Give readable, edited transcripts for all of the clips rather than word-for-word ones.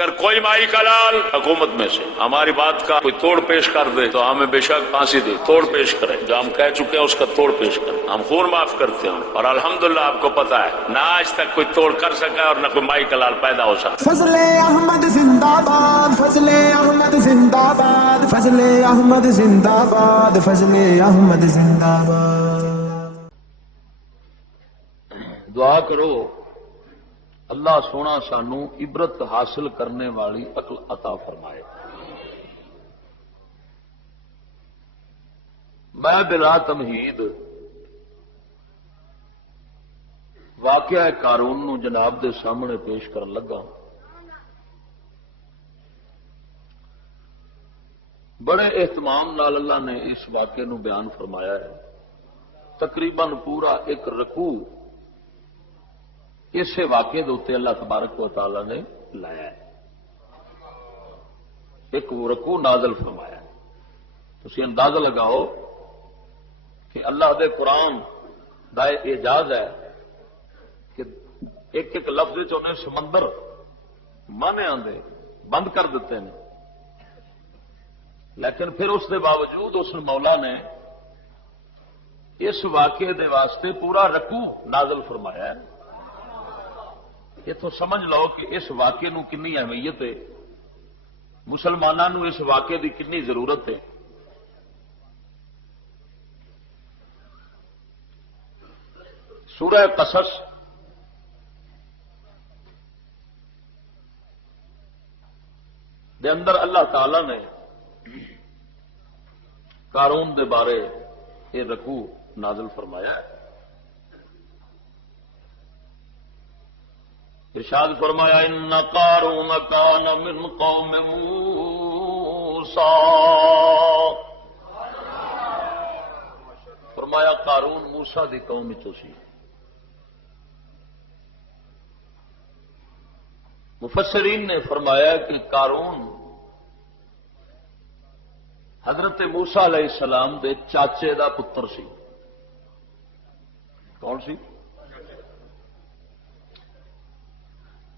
اگر کوئی مائی کا لال حکومت میں سے ہماری بات کا کوئی توڑ پیش کر دے تو ہمیں بے شک پھانسی دے، توڑ پیش کرے، جو ہم کہہ چکے ہیں اس کا توڑ پیش کریں، ہم خون معاف کرتے ہیں، اور الحمدللہ آپ کو پتا ہے نہ آج تک کوئی توڑ کر سکا اور نہ کوئی مائی کا لال پیدا ہو سکا۔ فضل احمد زندہ باد، فضل احمد زندہ باد، فضل احمد زندہ باد، فضل احمد زندہ باد۔ دعا کرو اللہ سونا سانو عبرت حاصل کرنے والی عقل عطا فرمائے۔ میں بلا تمہید واقعہ قارون نو جناب دے سامنے پیش کرن لگا۔ بڑے اہتمام نال اللہ نے اس واقعے نو بیان فرمایا ہے۔ تقریباً پورا ایک رکوع اسے واقعے دے اوتے اللہ تبارک و تعالی نے لایا ہے، ایک رکوع نازل فرمایا ہے۔ تسی اندازہ لگاؤ کہ اللہ دے قرآن دا اعجاز ہے کہ ایک ایک لفظ انہیں سمندر مانے آندے بند کر دیتے ہیں، لیکن پھر اس دے باوجود اس مولا نے اس واقعے دے واسطے پورا رکوع نازل فرمایا ہے۔ یہ تو سمجھ لو کہ اس واقعے نو کنی اہمیت ہے، مسلمانوں نو اس واقعے دی کنی ضرورت ہے۔ سورہ قصص دے اندر اللہ تعالی نے قارون دے بارے یہ رکوع نازل فرمایا ہے۔ ارشاد فرمایا ان قارون کان من قوم موسیٰ، فرمایا قارون موسیٰ دی قوم وچوں سی۔ مفسرین نے فرمایا کہ قارون حضرت موسیٰ علیہ السلام دے چاچے دا پتر سی۔ کون سی؟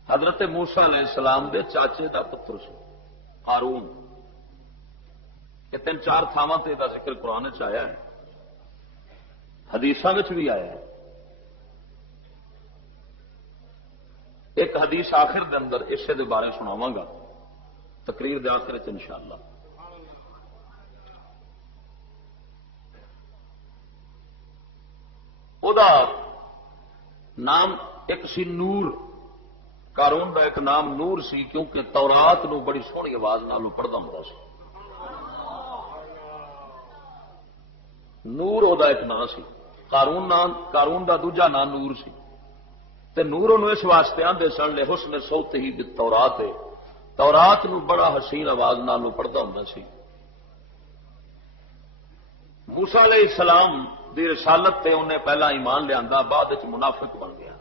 حضرت موسیٰ علیہ السلام دے چاچے دا پتر سی قارون۔ یہ تین چار تھاواں تے دا ذکر قرآن چ آیا ہے، حدیثاں وچ بھی آیا ہے۔ ایک حدیث آخر دے اندر اسے دے بارے سناواں گا تقریر دے آخر وچ انشاءاللہ۔ او دا نام ایک سی نور، قارون دا ایک نام نور سی، کیونکہ تورات نو بڑی سونی آواز نال پڑھدا ہوندا سی۔ نور او دا ایک نام سی، قارون دا دوجا نام نور سی۔ تے نور انہوں اس واسطے آندے سن لے حسن صوت ہی بالتورات ہے، تورات نو بڑا حسین آواز نال پڑھدا ہوندا سی۔ موسیٰ علیہ السلام دی رسالت تے انہیں پہلا ایمان لیا، بعد وچ منافق بن گیا۔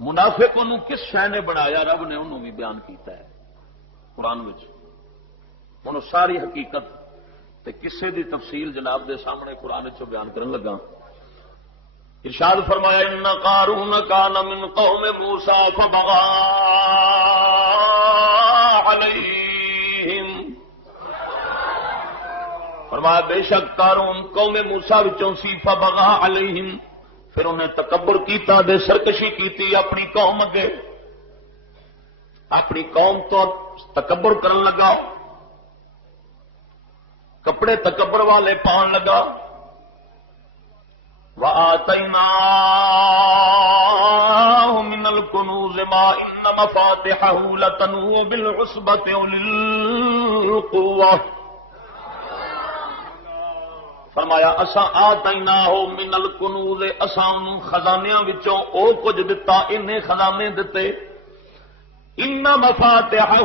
منافق انہوں کس شے نے بنایا، رب نے انہوں بھی بیان کیتا ہے قرآن وچ۔ انہوں ساری حقیقت تے قصے دی تفصیل جناب دے سامنے قرآن وچ بیان کرن لگا۔ ارشاد فرمایا ان قارون کان من قوم موسیٰ فبغى علیہم، فرمایا بے شک قارون قوم موسیٰ وچوں سی، فبغى علیہم، پھر انہیں تکبر کیتا، دے سرکشی کیتی اپنی قوم اگے، اپنی قوم تو تکبر کرن لگا، کپڑے تکبر والے پان لگا۔ وَآتَيْنَاهُ مِنَ الْكُنُوزِ مَا إِنَّ مَفَاتِحَهُ لَتَنُوءُ بِالْعُصْبَةِ أُولِي الْقُوَّةِ، فرمایا اساں آتیناہ من الکنوز، اساں انہوں خزانیاں وچوں او کچھ دتا، انہیں خزانے دتے، ان مفاتحہ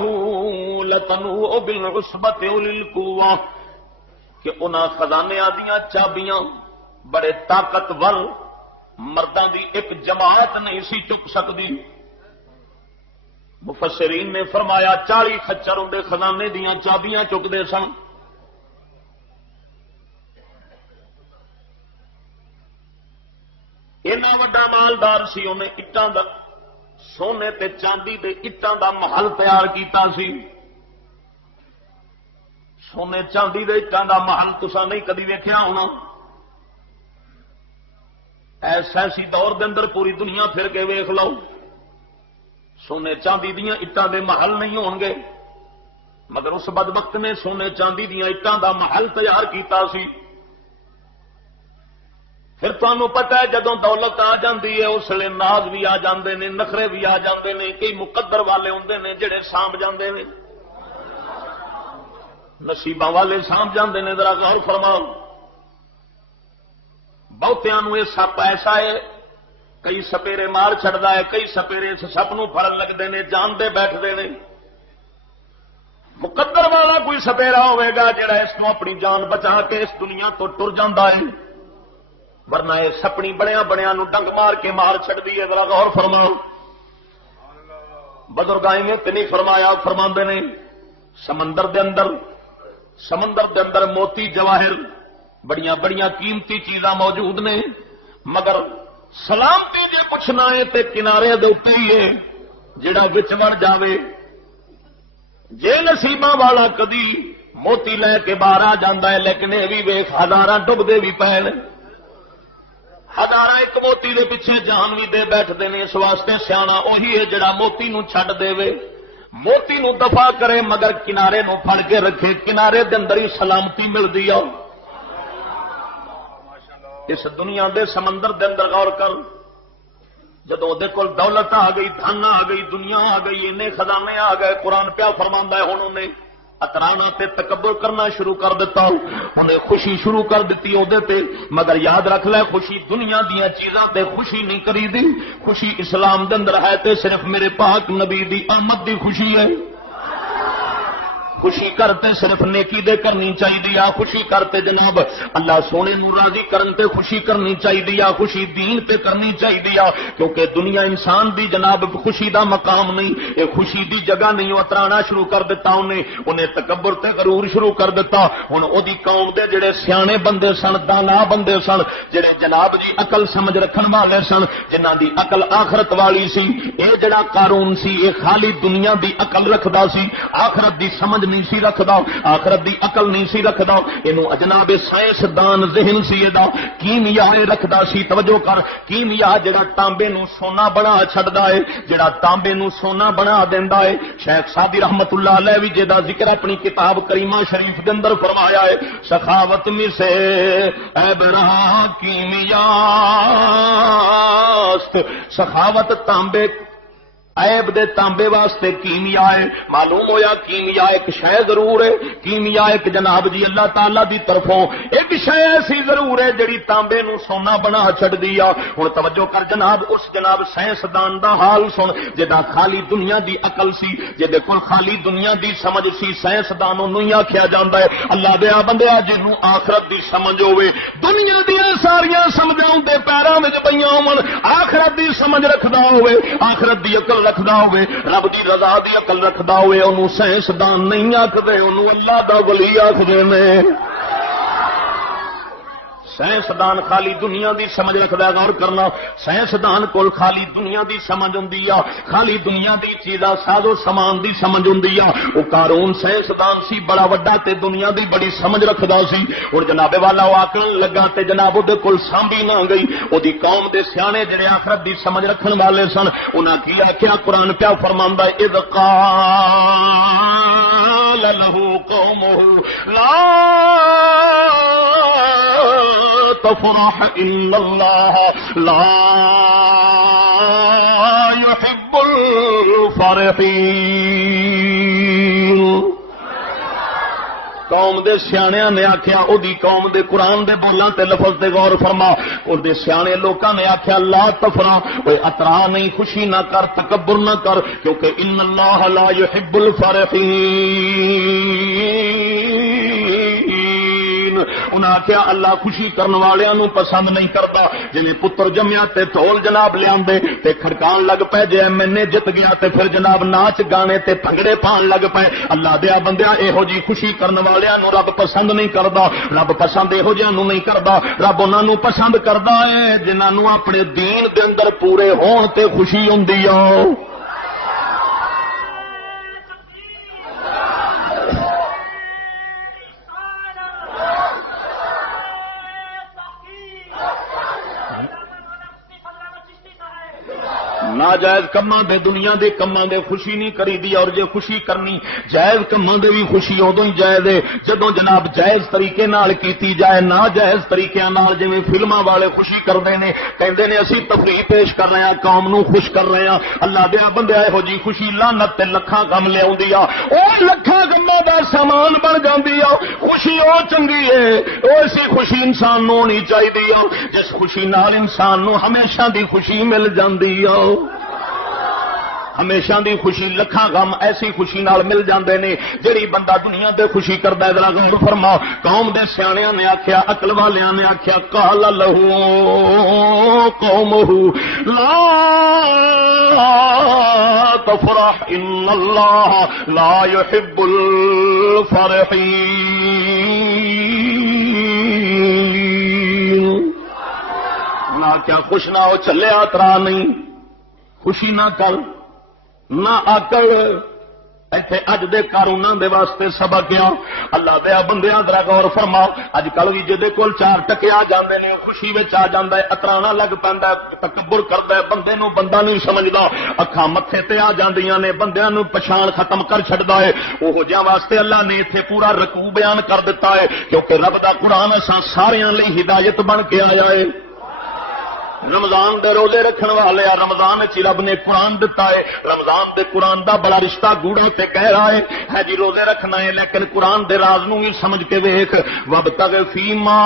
لتنوء بالعصبۃ اولی القوہ، کہ انہاں خزانیاں دیاں چابیاں بڑے طاقتور مرداں دی ایک جماعت نہیں سی چک سکتی۔ مفسرین نے فرمایا 40 خچر اندے خزانے دیاں چابیاں چکدے سن۔ اینا وڈا مالدار سی، انہیں اٹاں دا سونے تے چاندی دے اٹاں دا محل تیار کیتا سی. سونے چاندی دے اٹاں دا محل تساں نہیں کدی ویکھیا ہونا. ایسے دور دے اندر پوری دنیا پھر کے ویکھ لو سونے چاندی دیاں اٹاں دے محل نہیں ہون گے، مگر اس بدبخت نے سونے چاندی دیاں اٹاں دا محل تیار کیتا سی. پھر تمہیں پتا ہے جدوں دولت آ جاندی ہے اس لیے ناز بھی آ جاندے نے، نخرے بھی آ جاندے نے. کئی مقدر والے ہوندے نے جڑے سانب جاندے نے، نصیباں والے سانب جاندے نے. ذرا غور فرماؤ، بہتیاں نوں یہ سپ ایسا ہے کئی سپیرے مار چھڑدا ہے، کئی سپیرے اس سپ نوں پھڑن لگدے نے، جان دے بیٹھدے نے. مقدر والا کوئی سپیرا ہوئے گا جڑا اس کو اپنی جان بچا کے اس دنیا تو ٹر جاندا ہے، ورنہ یہ سپنی بڑیاں بڑیاں نو ڈنگ مار کے مار چھڑدی ہے. ذرا غور فرماؤ، بزرگاں نے تے نہیں فرمایا، فرماندے نے سمندر دے اندر موتی جواہر بڑیاں بڑیاں قیمتی چیزاں موجود نے، مگر سلامتی جے پوچھنا ہے تے کنارے دے اوتے ہی ہے. جڑا وچ وڑ جاوے جے نصیباں والا کدی موتی لے کے باہر آ جاندا ہے، لیکن یہ بھی ویکھ ہزاراں ڈبدے بھی پے نے، ہزاراں ایک موتی دے پیچھے جان بھی دے بیٹھتے ہیں. اس واسطے سیاح وہی ہے جڑا موتی نو چھڈ دے، موتی نو دفع کرے مگر کنارے نو پھڑ کے رکھے. کنارے دے اندر ہی سلامتی ملدی ہے. اس دنیا دے سمندر دے اندر غور کر، جدوں دے کول دولت آ گئی، دھن آ گئی، دنیا آ گئی، انے خزانے آ گئے، قرآن پیا فرماندا ہے ہن انہیں اترانا تے تکبر کرنا شروع کر دیتا، انہیں خوشی شروع کر دیتی اودے تے. مگر یاد رکھ لے خوشی دنیا دیاں چیزاں تے خوشی نہیں کری دی. خوشی اسلام دے اندر ہے تے صرف میرے پاک نبی دی آمد دی خوشی ہے. خوشی کرتے صرف نیکی دے کرنی چاہیے، خوشی کرتے جناب اللہ سونے نو راضی کرن تے خوشی کرنی چاہیے، خوشی دین تے کرنی چاہیے. کیونکہ دنیا انسان دی جناب خوشی دا مقام نہیں، یہ خوشی دی جگہ نہیں. اترانا شروع کر دیتا انہیں تکبر تے غرور شروع کر دیتا. ہن او دی قوم دے جڑے سیانے بندے سن، دانا بندے سن، جڑے جناب جی عقل سمجھ رکھن والے سن، جنہاں دی عقل آخرت والی سی. اے جڑا قارون سی یہ خالی دنیا دی عقل رکھدا سی، آخرت دی سمجھ نہیں سی رکھدا، آخرت دی عقل نہیں سی رکھدا. اینو جناب سائنس دان ذہن سی دا کیمیا رکھدا سی. توجہ کر، کیمیا جڑا تانبے نو سونا بنا چھڑدا ہے، جڑا تانبے نو سونا بنا دیندا ہے. شیخ سادی رحمت اللہ علیہ بھی جدا ذکر اپنی کتاب کریمہ شریف دے اندر فرمایا ہے، سخاوت میں سے ابرا کیمیا، سخاوت تانبے عیب دے تانبے واسطے کیمیا ہے. معلوم ہویا کیمیا ایک شے ضرور ہے، کیمیا ایک جناب جی اللہ تعالی دی طرفوں ایک شے ایسی ضرور ہے جڑی تانبے نو سونا بنا چھڑ دیا. ہن توجہ کر جناب، اس جناب سائنسدان دا حال سن جدا خالی دنیا دی عقل سی، جدے کول خالی دنیا دی سمجھ سی. سائنسدان نوں ہی آکھیا جاندا ہے اللہ دے بندیا جنوں آخرت دی سمجھ ہوے، دنیا دی ساریاں سمجھاں دے پیراں وچ پئیاں ہون، آخرت دی سمجھ رکھدا ہوے، آخرت دی عقل رکھدا ہوئے، رب دی رضا دی عقل رکھدا ہوئے، انہوں سائنسدان نہیں آکھدے، انہوں اللہ دا ولی آکھدے نے. سائنسدان خالی دنیا دی سمجھ رکھدا ہے. غور کرنا، سائنسدان کول خالی دنیا دی سمجھ ہوندی آ، خالی دنیا دی چیزاں ساز و سامان دی سمجھ ہوندی آ. او قارون سائنسدان سی بڑا وڈا تے دنیا دی بڑی سمجھ رکھدا سی. اور جناب والا او آکھن لگا تے جناب او دے کول سامبھی نہ گئی. او دی قوم دے سیانے جڑے آخرت دی سمجھ رکھن والے سن، انہاں کی آکھیا قرآن پیا فرماندا ہے اذ قال له قومه لا تفرح إن الله لا يحب الفرحين. قوم دے سیاںیاں نے آکھیا، او دی قوم دے قرآن دے بولاں تے لفظ تے غور فرما. اور دے سیانے لوکاں نے آکھیا لا تفرح، اوے اترا نہیں، خوشی نہ کر، تکبر نہ کر، کیونکہ ان اللہ لا يحب الفرحین. انہاں آخیا اللہ خوشی کرن والیاں نو پسند نہیں کردا جویں پتر جمیا تے ڈھول جناب لیاندے تے کھڑکان لگ پے جے میں نے جت گیا تے پھر جناب ناچ گانے تے بھنگڑے پان لگ پے اللہ دیا بندیا یہو جی خوشی کرن والیاں نو رب پسند نہیں کردا رب پسند یہو جہاں نو نہیں کردا رب انہاں نو پسند کردا ہے جنہاں نو اپنے دین دے اندر پورے ہون تے خوشی ہوندی آ ناجائز کماں دے دنیا دے کماں دے خوشی نہیں کری دی اور جے خوشی کرنی جائز کماں دے بھی خوشی ادوں ہی جائز ہے جدوں جناب جائز طریقے نال کیتی جائے ناجائز طریقے نال جویں فلماں والے خوشی کردے نے کہندے نے اسی تفریح پیش کر رہے ہیں قوم نو خوش کر رہے ہیں اللہ دے بندے ایہو جی خوشی لعنت تے لکھاں غم لے اوندی آ او لکھاں غماں دا سامان بن جاندی آ خوشی او چنگی ہے او اسی خوشی انسان نو ہونی چاہیے جس خوشی نال انسان نو ہمیشہ دی خوشی مل جاندی آ ہمیشہ دی خوشی لکھاں غم ایسی خوشی نال مل جاندے نے جڑی بندہ دنیا دے خوشی کردا ہے ذرا غور فرما قوم دے سیاںیاں نے آکھیا عقل والیاں نے آکھیا قال لہو قومہ لا تفرح ان اللہ لا يحب الفرحین نہ کیا خوش نہ ہو چلے اترا نہیں خوشی نہ کر نہ آکڑ ایتھے اج دے قاروناں دے واسطے سبق آ اللہ دے بندیاں ذرا غور فرماؤ اج کل وی جدے کول 4 ٹکے آ جاندے نے خوشی وچ آ جاندا ہے اترانا لگ پیندا ہے تکبر کردا ہے بندے نو بندہ نہیں سمجھدا اکھاں متھے تے آ جاندیاں نے بندیاں نو پہچان ختم کر چھڈدا ہے اوہو جہاں واسطے اللہ نے ایتھے پورا رکوع بیان کر دیتا ہے کیونکہ رب دا قرآن اساں ساریاں لئی ہدایت بن کے آیا ہے رمضان دے روزے رکھن والے رمضان چ رب نے قرآن دتا ہے رمضان دے قرآن دا بڑا رشتہ گوڑا تے کہہ رہا ہے جی روزے رکھنا ہے لیکن قرآن دے راز نو بھی سمجھ کے ویکھ وابتغ فیما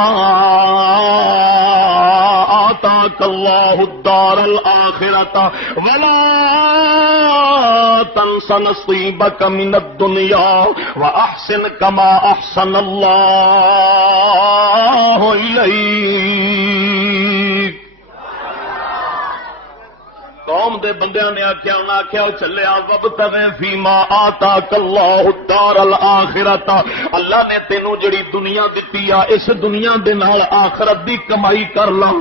آتاک اللہ الدار الآخرۃ ولا تنس نصیبک من الدنیا واحسن کما احسن اللہ الیک قوم دے بندیاں نے آکھیا انہاں آکھیا چلے آ وابتغ فیما آتاک اللہ الدار الآخرۃ اللہ نے تینوں جڑی دنیا دتی آ اس دنیا دے نال آخرت دی کمائی کر لا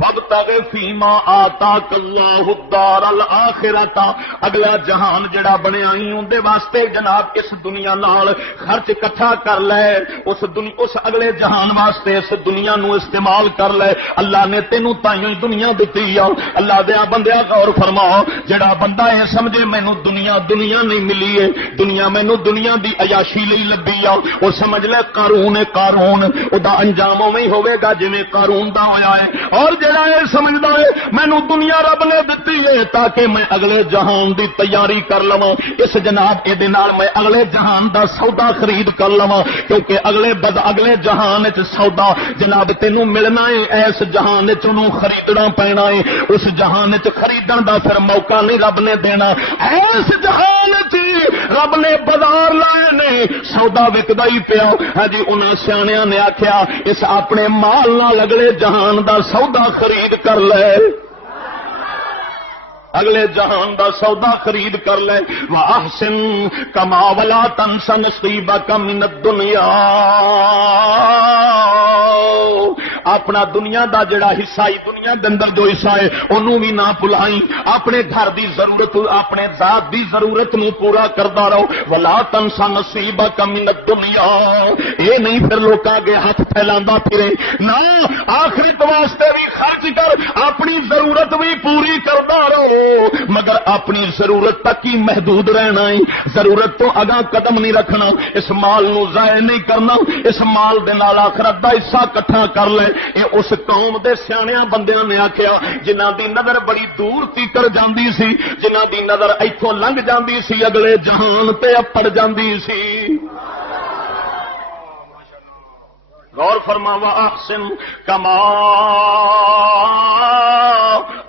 وابتغ فیما آتاک اللہ الدار الآخرۃ اگلا جہان جڑا بنیا اون دے واسطے جناب اس دنیا نال خرچ اکٹھا کر لے اس اگلے جہان واسطے اس دنیا نو استعمال کر لے اللہ نے تینوں تائیں دنیا دتی آ اللہ دے بندیا غور فرما جڑا بندہ اے سمجھے مینوں دنیا نہیں ملی ہے دنیا مینوں دنیا دی عیاشی لئی لبھی آ او سمجھ لے قارون او دا انجام اوویں ہی ہوے گا جویں قارون دا ہویا ہے اور جڑا اے سمجھدا ہے مینوں دنیا رب نے دتی ہے تاکہ میں اگلے جہان دی تیاری کر لواں اس جناب اے نال میں اگلے جہان دا سودا خرید کر لواں کیونکہ اگلے جہان وچ سودا جناب تینوں ملنا ہے اس جہان وچ اونوں خریدنا پینا ہے اس جہان وچ خریدن دا پھر موقع نہیں رب نے دینا اس جہان وچ رب نے بازار لائے نے سودا وکدا ہی پیا ہاں جی انہاں سیاںیاں نے آکھیا اس اپنے مال نال اگلے جہان دا سودا خرید کر لے اگلے جہان دا سودا خرید کر لے واحسن کما ولا تنس نصیبک من الدنیا اپنا دنیا دا جڑا حصہ ہے دنیا دے اندر جو حصہ ہے انہوں بھی نہ بھلائی اپنے گھر دی ضرورت اپنے ذات دی ضرورت نو پورا کردا رہو ولا تنس نصیبک من الدنیا اے نہیں پھر لوکاں اگے ہاتھ پھیلاندا پھرے نہ آخرت واسطے بھی خرچ کر اپنی ضرورت بھی پوری کردا رہو مگر اپنی ضرورت تک ہی محدود رہنا ہے ضرورت تو اگاں قدم نہیں رکھنا اس مال نو ضائع نہیں کرنا اس مال دے نال آخرت دا حصہ اکٹھا کر لے اے اس قوم دے سیاںیاں بندیاں نے آکھیا جنہاں دی نظر بڑی دور تیکر جاندی سی جنہاں دی نظر ایتھوں لنگ جاندی سی اگلے جہان تے اپڑ جاندی سی غور فرما واحسن کما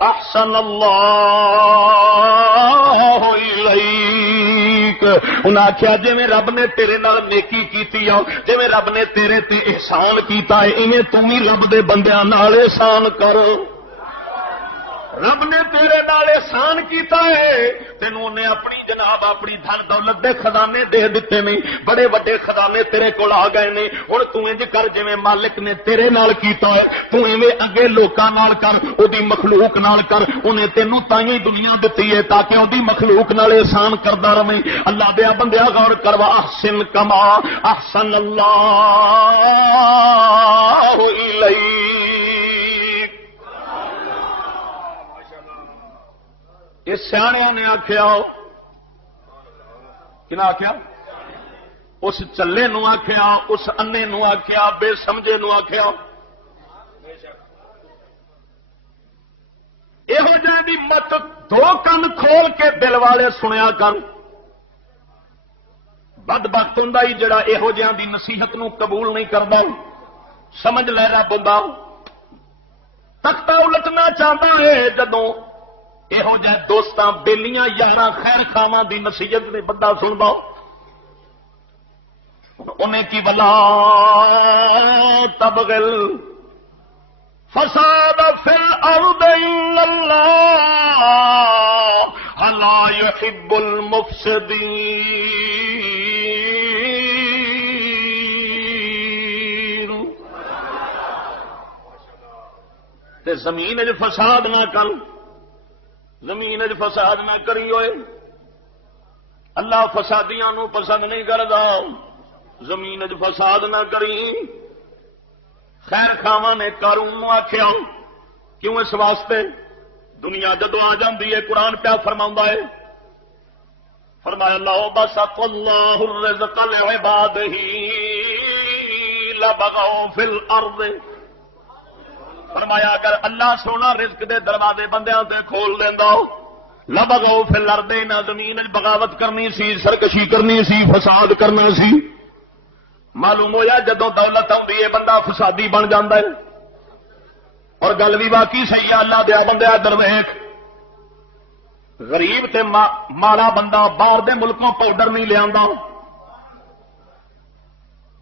احسن اللہ الیک انہاں آخیا جویں رب نے تیرے نال نیکی کیتی آ جویں رب نے تیرے تے احسان کیتا ہے ایویں تو بھی رب دے بندیاں نال احسان کر رب نے تیرے نال احسان کیتا ہے تینوں نے اپنی جناب اپنی دھن دولت دے خزانے دے دیتے نے بڑے بڑے خزانے تیرے کول آ گئے نے ہن تو انج کر جویں مالک نے تیرے نال کیتا ہے تو ایویں اگے لوکاں نال کر اودی مخلوق نال کر انہیں تینوں تائیں دنیا دتی ہے تاکہ اودی مخلوق نال احسان کردا رہے اللہ دے بندیا غور کروا احسن کما احسن اللہ الیک اس سیاحوں نے آخیا کنا آخیا اس چلے نو آخیا اس انے نو آخیا بے سمجھے نو آخیا یہو جی مت دو کن کھول کے دل والے سنیا کر بدبخت ہوں جڑا یہو جہاں دی نصیحت نو قبول نہیں کرتا سمجھ لے رہا بندہ تختہ الٹنا چاہتا ہے جدوں یہو جہ دوستاں بیلیاں یاراں خیر خواہاں دی نصیحت نے بندہ سندا انہیں کی بلا تبغل فساد فی الارض الا اللہ لا يحب المفسدین تے زمین وچ فساد نہ کر زمین فساد نہ کری ہوئے اللہ فسادیاں نو پسند نہیں کرتا زمین فساد نہ کری خیر خواہاں نے قارون نو آخیا کیوں اس واسطے دنیا جدو آ جاندی ہے قرآن پیا فرماؤندا ہے فرمایا اللہ بسط اللہ الرزق لعبادہ لبغوا فی الارض فرمایا اگر اللہ سونا رزق دے دروازے بندیاں تے کھول دیندا لبغوا فی الارض نہ زمین وچ بغاوت کرنی سی سرکشی کرنی سی فساد کرنا سی معلوم ہویا جدوں دولت آندی ہے بندہ فسادی بن جاندا ہے اور گل بھی واقعی صحیح ہے اللہ دیا بندیا درویش غریب تے ماڑا بندہ باہر دے ملکوں پاؤڈر نہیں لیا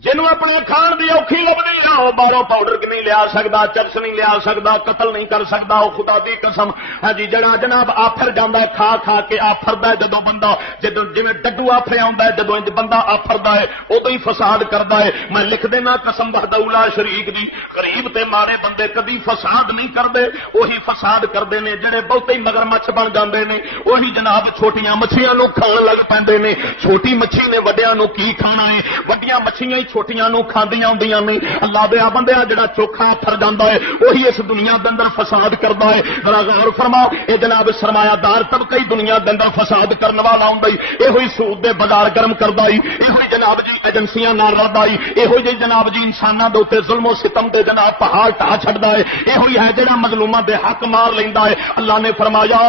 جنہوں اپنے کھان دی اوکھی لبنی ہے وہ باہروں پاؤڈر نہیں لیا سکتا چپس نہیں لیا سکتا قتل نہیں کر سکتا وہ خدا دی قسم ہاں جی جڑا جناب آفر جانا ہے کھا کھا کے آفردا ہے جدوں بندہ جدوں جویں ڈڈو آفر آਉਂدا ہے جدوں انج بندہ آفردا ہے ادو ہی فساد کردا ہے میں لکھ دینا قسم وحدہ لا شریک دی غریب تے ماڑے بندے کبھی فساد نہیں کرتے وہی فساد کرتے ہیں جڑے بہتے مگر مچھ بن جاندے نے وہی جناب چھوٹیاں مچھیاں نو کھان لگ پیندے نے چھوٹی مچھی نے وڈیاں نو کی کھانا ہے وڈیاں مچھیاں چھوٹیاں نو کھاندیاں ہوندیاں نہیں اللہ دیا بندیا جڑا چوکھا پھر جاندا ہے وہی اس دنیا دے اندر فساد کردا ہے ذرا غور فرما اے جناب سرمایہ دار طبقہ دنیا دے اندر فساد کرن والا ہوندا ہے ایہی سود دے بازار گرم کردا ہے ایہی جناب جی ایجنسیاں نال رلدا ہے ایہی جناب جی انساناں دے اوتے ظلم و ستم دے جناب پہاڑ ٹھا چھڑدا ہے ایہی ہے جڑا مظلوماں دے حق مار لیندا ہے اللہ نے فرمایا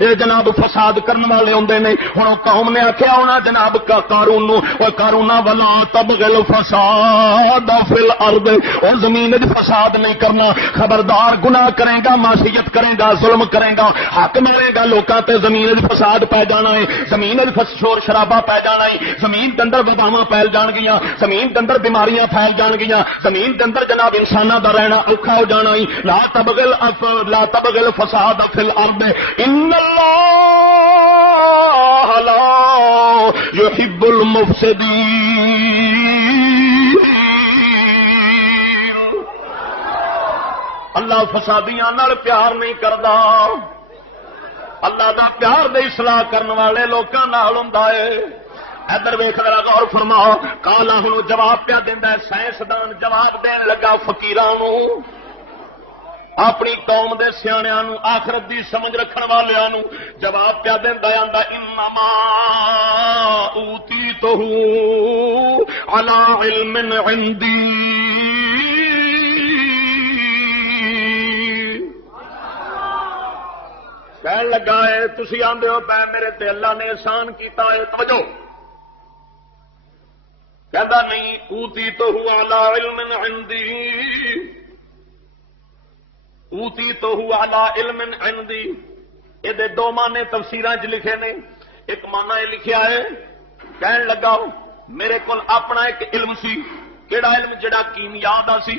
اے جناب فساد کرن والے ہوندے نے ہن قوم نے آکھیا ہونا جناب قارون نو او قارون ولا تبغل فساد فی الارض اور زمین میں فساد نہیں کرنا خبردار گناہ کرے گا معصیت کرے گا ظلم کرے گا حق مارے گا لوکاں تے زمین میں فساد پی جانا ہے زمین میں شور شرابہ پی جانا ہے زمین کے اندر وباواں پھیل جان گیاں زمین کے اندر بیماریاں پھیل جان گیاں زمین کے اندر جناب انساناں دا رہنا اوکھا ہو جانا ہے لا تبغل فساد فی الارض ان اللہ لا یحب المفسدین اللہ فسادیاں نال پیار نہیں کردا اللہ دا پیار دے اصلاح کرن والے لوکاں نال ہوندا ہے ادھر ویکھ ذرا غور فرما کالا ہن جواب پیا دیندا ہے سائنسدان جواب دین لگا فقیراں نو اپنی قوم دے سیاںیاں نو آخرت دی سمجھ رکھن والیاں نو جواب پیا دیندا آندا انما اوتیتہ علی علم عندی کہن لگا ہے تسی آندے ہو پے میرے تے اللہ نے احسان کیتا ہے توجہ کہندا نہیں اوتیتہ علی علم عندی اوتیتہ علی علم عندی یہ دو معنی تفسیراں وچ لکھے نے ایک معنی یہ لکھیا ہے کہن لگا میرے کول اپنا ایک علم سی. کیڑا علم؟ جڑا کیمیا دا سی،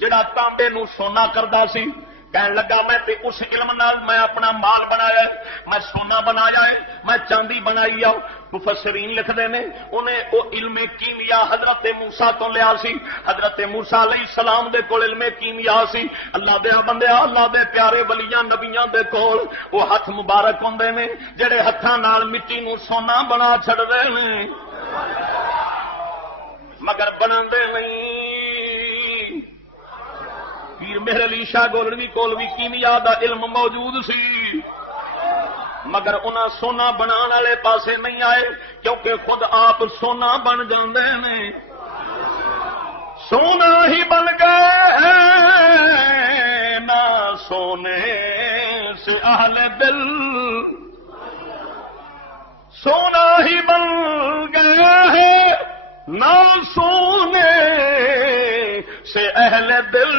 جڑا تانبے نو سونا کردا سی. کہن لگا میں تے اس علم نال میں اپنا مال بنایا ہے، میں سونا بنایا ہے، میں چاندی بنائی آ. مفسرین لکھدے نے انہیں او علم کیمیا حضرت موسیٰ تو لیا سی. حضرت موسیٰ علیہ السلام دے کول علم کیمیا سی. اللہ دے بندیا، اللہ دے پیارے ولیاں نبیاں دے کول وہ ہاتھ مبارک ہوندے نے جڑے ہتھاں نال مٹی نو سونا بنا چھڑدے نے، مگر بناندے نہیں. پیر مہر علی شاہ گولڑوی کول بھی کیمیا دا علم موجود سی، مگر انہاں سونا بنان والے پاسے نہیں آئے، کیونکہ خود آپ سونا بن جاندے نے. سونا ہی بن گئے نہ سونے سے اہل دل، سونا ہی بن گئے ہیں نہ سونے سے اہل دل.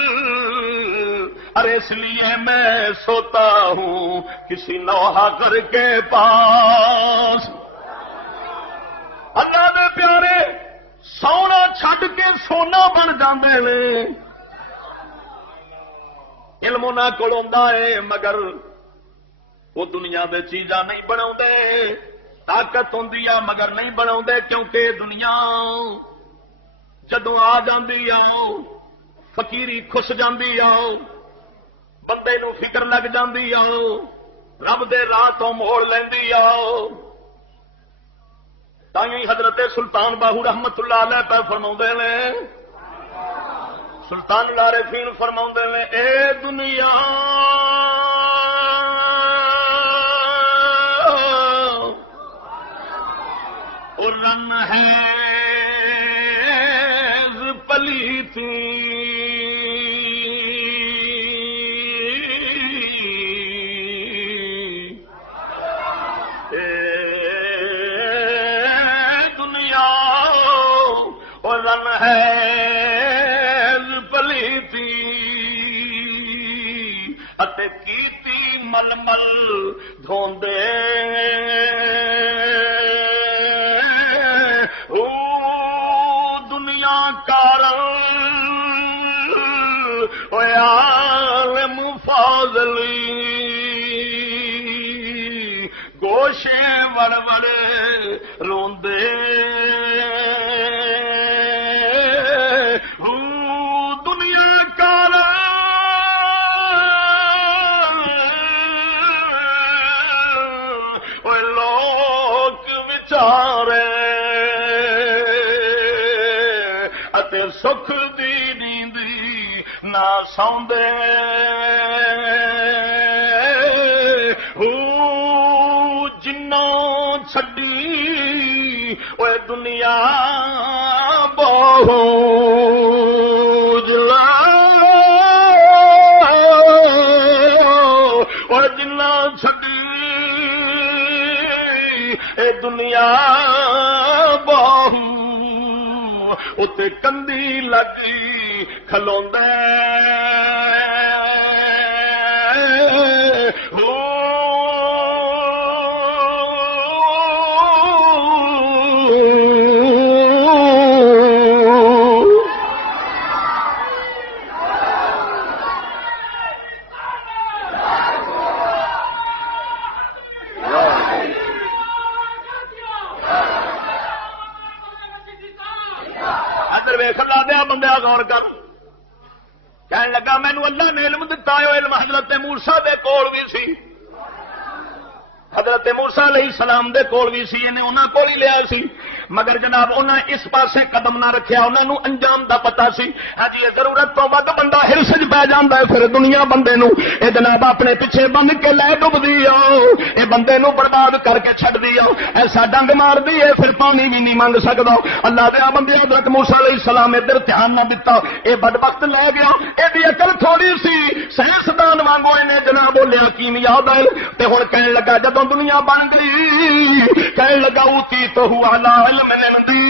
ارے اس لیے میں سوتا ہوں کسی نوحہ گھر کے پاس. اللہ دے پیارے سونا چھڈ کے سونا بن جاندے نے. علم انہاں کول ہوندا ہے مگر وہ دنیا دے چیزاں نہیں بناوندے. طاقت ہوندی ہے مگر نہیں بناوندے، کیونکہ دنیا جدوں آ جاندی آ فقیری خس جاندی آ، بندے نو فکر لگ جاندی آ، رب دے راہ تو موڑ لیندی آ. تائیں حضرت سلطان باہو رحمت اللہ علیہ پہ فرماوندے نے، سلطان العارفین فرماوندے نے اے دنیا اور رن ہے پلیتی، اے دنیا اور رن ہے پلیتی، اتے کیتی مل مل دھوندے عالم فاضلی گوشے وڑ وڑ روندے دنیا کار لوگ وچارے اتے سکھ دی نہ سوندے جنوں چھڈی اوے دنیا بہو اور جنہ چھڈی اے دنیا بہو اتے کندی لگی کھلوندے بندہ غور کر. کہنے لگا مینو اللہ نے علم دتا ہے، علم حضرت موسیٰ دے کول بھی سی، حضرت موسیٰ علیہ السلام دے کول بھی سی، انہیں انہاں کول ہی لیا سی، مگر جناب انہاں اس پاسے قدم نہ رکھیا، انہاں نو انجام دا پتہ سی. ہاں جی ضرورت تو ود بندہ ہرس وچ پی جاندا ہے، پھر دنیا بندے نو اے جناب اپنے پیچھے بن کے لے ڈبدی آ، اے بندے نو برباد کر کے چھڈ دی آ، ایسا ڈنگ مار دی ہے پھر پانی بھی نہیں منگ سکدا. اللہ دے بندے حضرت موسیٰ علیہ السلام ادھر دھیان نہ دتا، اے بدبخت لے گیا، اے دی عقل تھوڑی سی، سائنسدان وانگو نے جناب بولیا کیمیا دا تے ہن کہن لگا جدوں دنیا بن گئی، کہن لگا اوتی تو ہوا لا علم عندی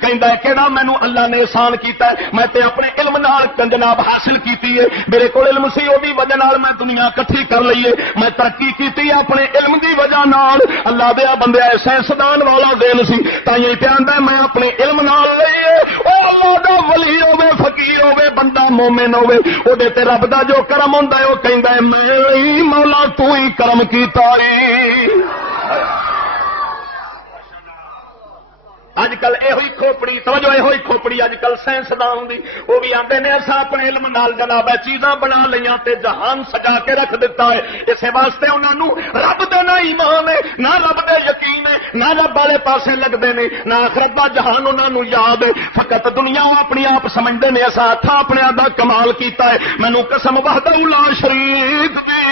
کہندا کیڑا مینوں اللہ نے احسان کیتا ہے، میں تے اپنے علم نال جناب حاصل کیتی ہے، میرے کول علم سی اودی وجہ نال میں دنیا اکٹھی کر لئی ہے، میں ترقی کیتی ہے اپنے علم دی وجہ نال۔ اللہ دے بندے سائنسدان والا دین سی تائیں پیاندا میں اپنے علم نال لئی ہے۔ او اللہ دا ولی ہوے فقیر ہوے بندہ مومن ہوے او دے تے رب دا جو کرم ہوندا ہے او کہندا ہے میں مولا تو ہی کرم کیتا ہے۔ اج کل یہ کھوپڑی توجہ یہ کھوپڑی اج کل سائنسدان دی وہ بھی آتے نے اصا اپنے علم نال جناب چیزاں بنا لیاں تے جہان سجا کے رکھ دیتا ہے، اس واسطے انہاں نو رب دے نہ ایمان ہے نہ رب دے یقین ہے نہ رب والے پاسے لگتے ہیں نہ آخرت دا جہان انہاں نو یاد ہے، فقط دنیا اپنی آپ سمجھتے ہیں اصا ہاتھ اپنے دا کمال کیتا ہے۔ مینوں قسم وحدہ لا شریک دی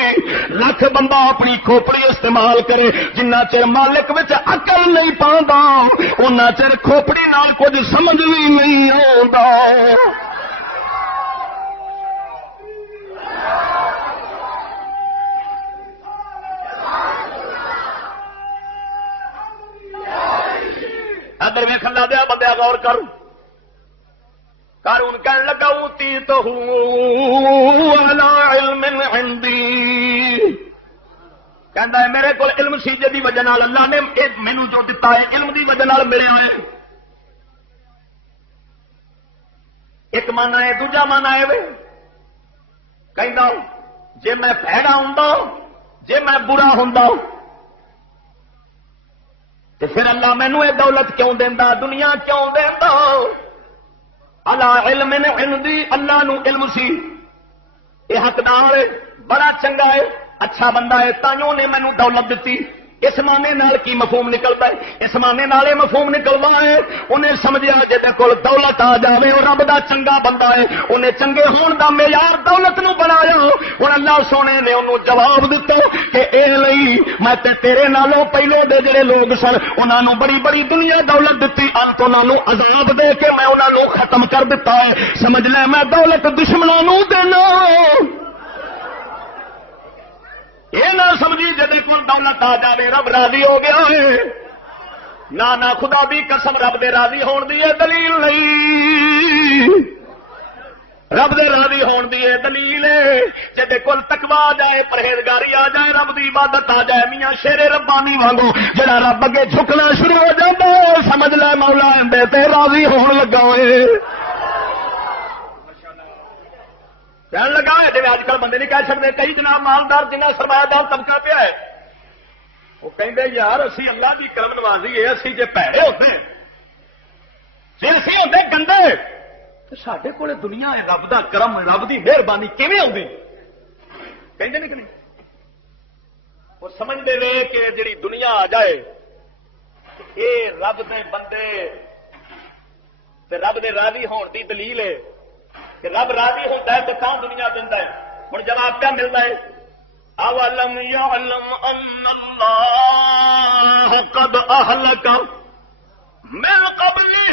لکھ بندہ اپنی کھوپڑی استعمال کرے جنہ چر مالک وچ عقل نہیں پاوندا انہاں چر کھوپڑی نال کچھ سمجھ بھی نہیں آتا۔ ادھر ویکھ اللہ دیا بندیا غور کر قارون کہنے لگا اوتیتہ علی علم عندی، کہندا ہے میرے کول علم سی جدی وجہ نال اللہ نے مینوں جو دتا ہے علم دی وجہ نال ملیا ہے۔ ایک مانا ہے دوجا مانا ہے وے کہندا جے میں بھڑا ہوندا جے میں برا ہوندا تے پھر اللہ مینوں اے دولت کیوں دیندا دنیا کیوں دیندا؟ الا علم عندی اللہ نو علم سی یہ حقدار ہے بڑا چنگا ہے اچھا بندہ ہے تائیوں نے مینوں دولت دیتی۔ اس معنی نال کی مفہوم نکلتا ہے؟ اس معنی نال مفہوم نکلتا ہے انہیں سمجھیا جے کول دولت آ جاوے اور رب دا چنگا بندہ ہے انہیں چنگے ہون دا معیار دولت نو بنایا۔ ہن اللہ سونے نے انہوں جواب دتا کہ اے لئی میں تے تیرے نالوں پہلے دے جڑے لوگ سن انہاں نو بڑی بڑی دنیا دولت دتی انت انہاں نو عذاب دے کے میں انہاں نو ختم کر دتا ہے۔ سمجھ لے میں دولت دشمناں نو دینا، یہ نہ سمجھی جدی کو دولت آ جائے رب راضی ہو گیا ہے، نہ خدا بھی قسم رب دے راضی ہون دی ہے دلیل نہیں، رب دے راضی ہون دی ہے دلیل ہے جدے کول تقوی آ جائے پرہیزگاری آ جائے رب دی عبادت آ جائے میاں شیر ربانی وانگو جڑا رب اگے جھکنا شروع ہو جاتا سمجھ لے مولا اندے تے راضی ہون لگا ہوئے۔ کہنے لگا ہے جی اج کل بندے نہیں کہہ سکتے کئی جناب مالدار جنہیں سرمایہ دار طبقہ پہ ہے وہ کہیں یار اسی اللہ کی کرم نوازی ہے اسی جی پیڑے ہوتے جی اسی ہوتے گندے تو سارے کول دنیا ہے رب دا کرم رب دی مہربانی کیویں آؤندی کہندے نہیں کہ نہیں وہ سمجھتے رہے کہ جڑی دنیا آ جائے یہ رب دے بندے تے رب دے راضی ہون دی دلیل ہے کہ رب راضی ہوتا ہے تو کہاں دنیا دینا ہے۔ ہوں جواب کیا ملتا ہے؟ اولم یعلم ان اللہ قد اہلک من قبلہ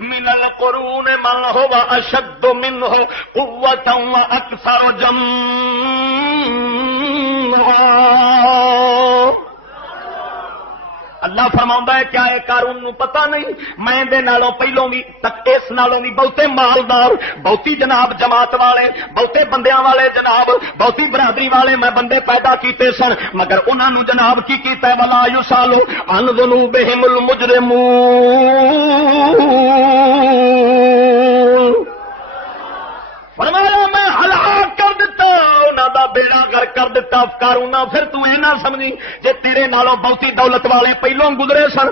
من القرون من هو اشد منه قوة واکثر جمعا۔ اللہ فرماؤں ہے کیا ہے قارون نو پتہ نہیں میں دے نالوں پہلوں بھی تک اس نالوں بھی بہتے مالدار بہتی جناب جماعت والے بہتے بندیاں والے جناب بہتی برادری والے میں بندے پیدا کیتے سن مگر انہاں نو جناب کی کیتا ہے ولا یسالو عن ذنوبہم المجرمون۔ فرمایا میں ہلاک کر دیتا انہاں دا بیڑا گر کر دیتا قارون پھر تو اے نہ سمجھی جے تیرے نالوں بہتی دولت والے پہلوں گزرے سن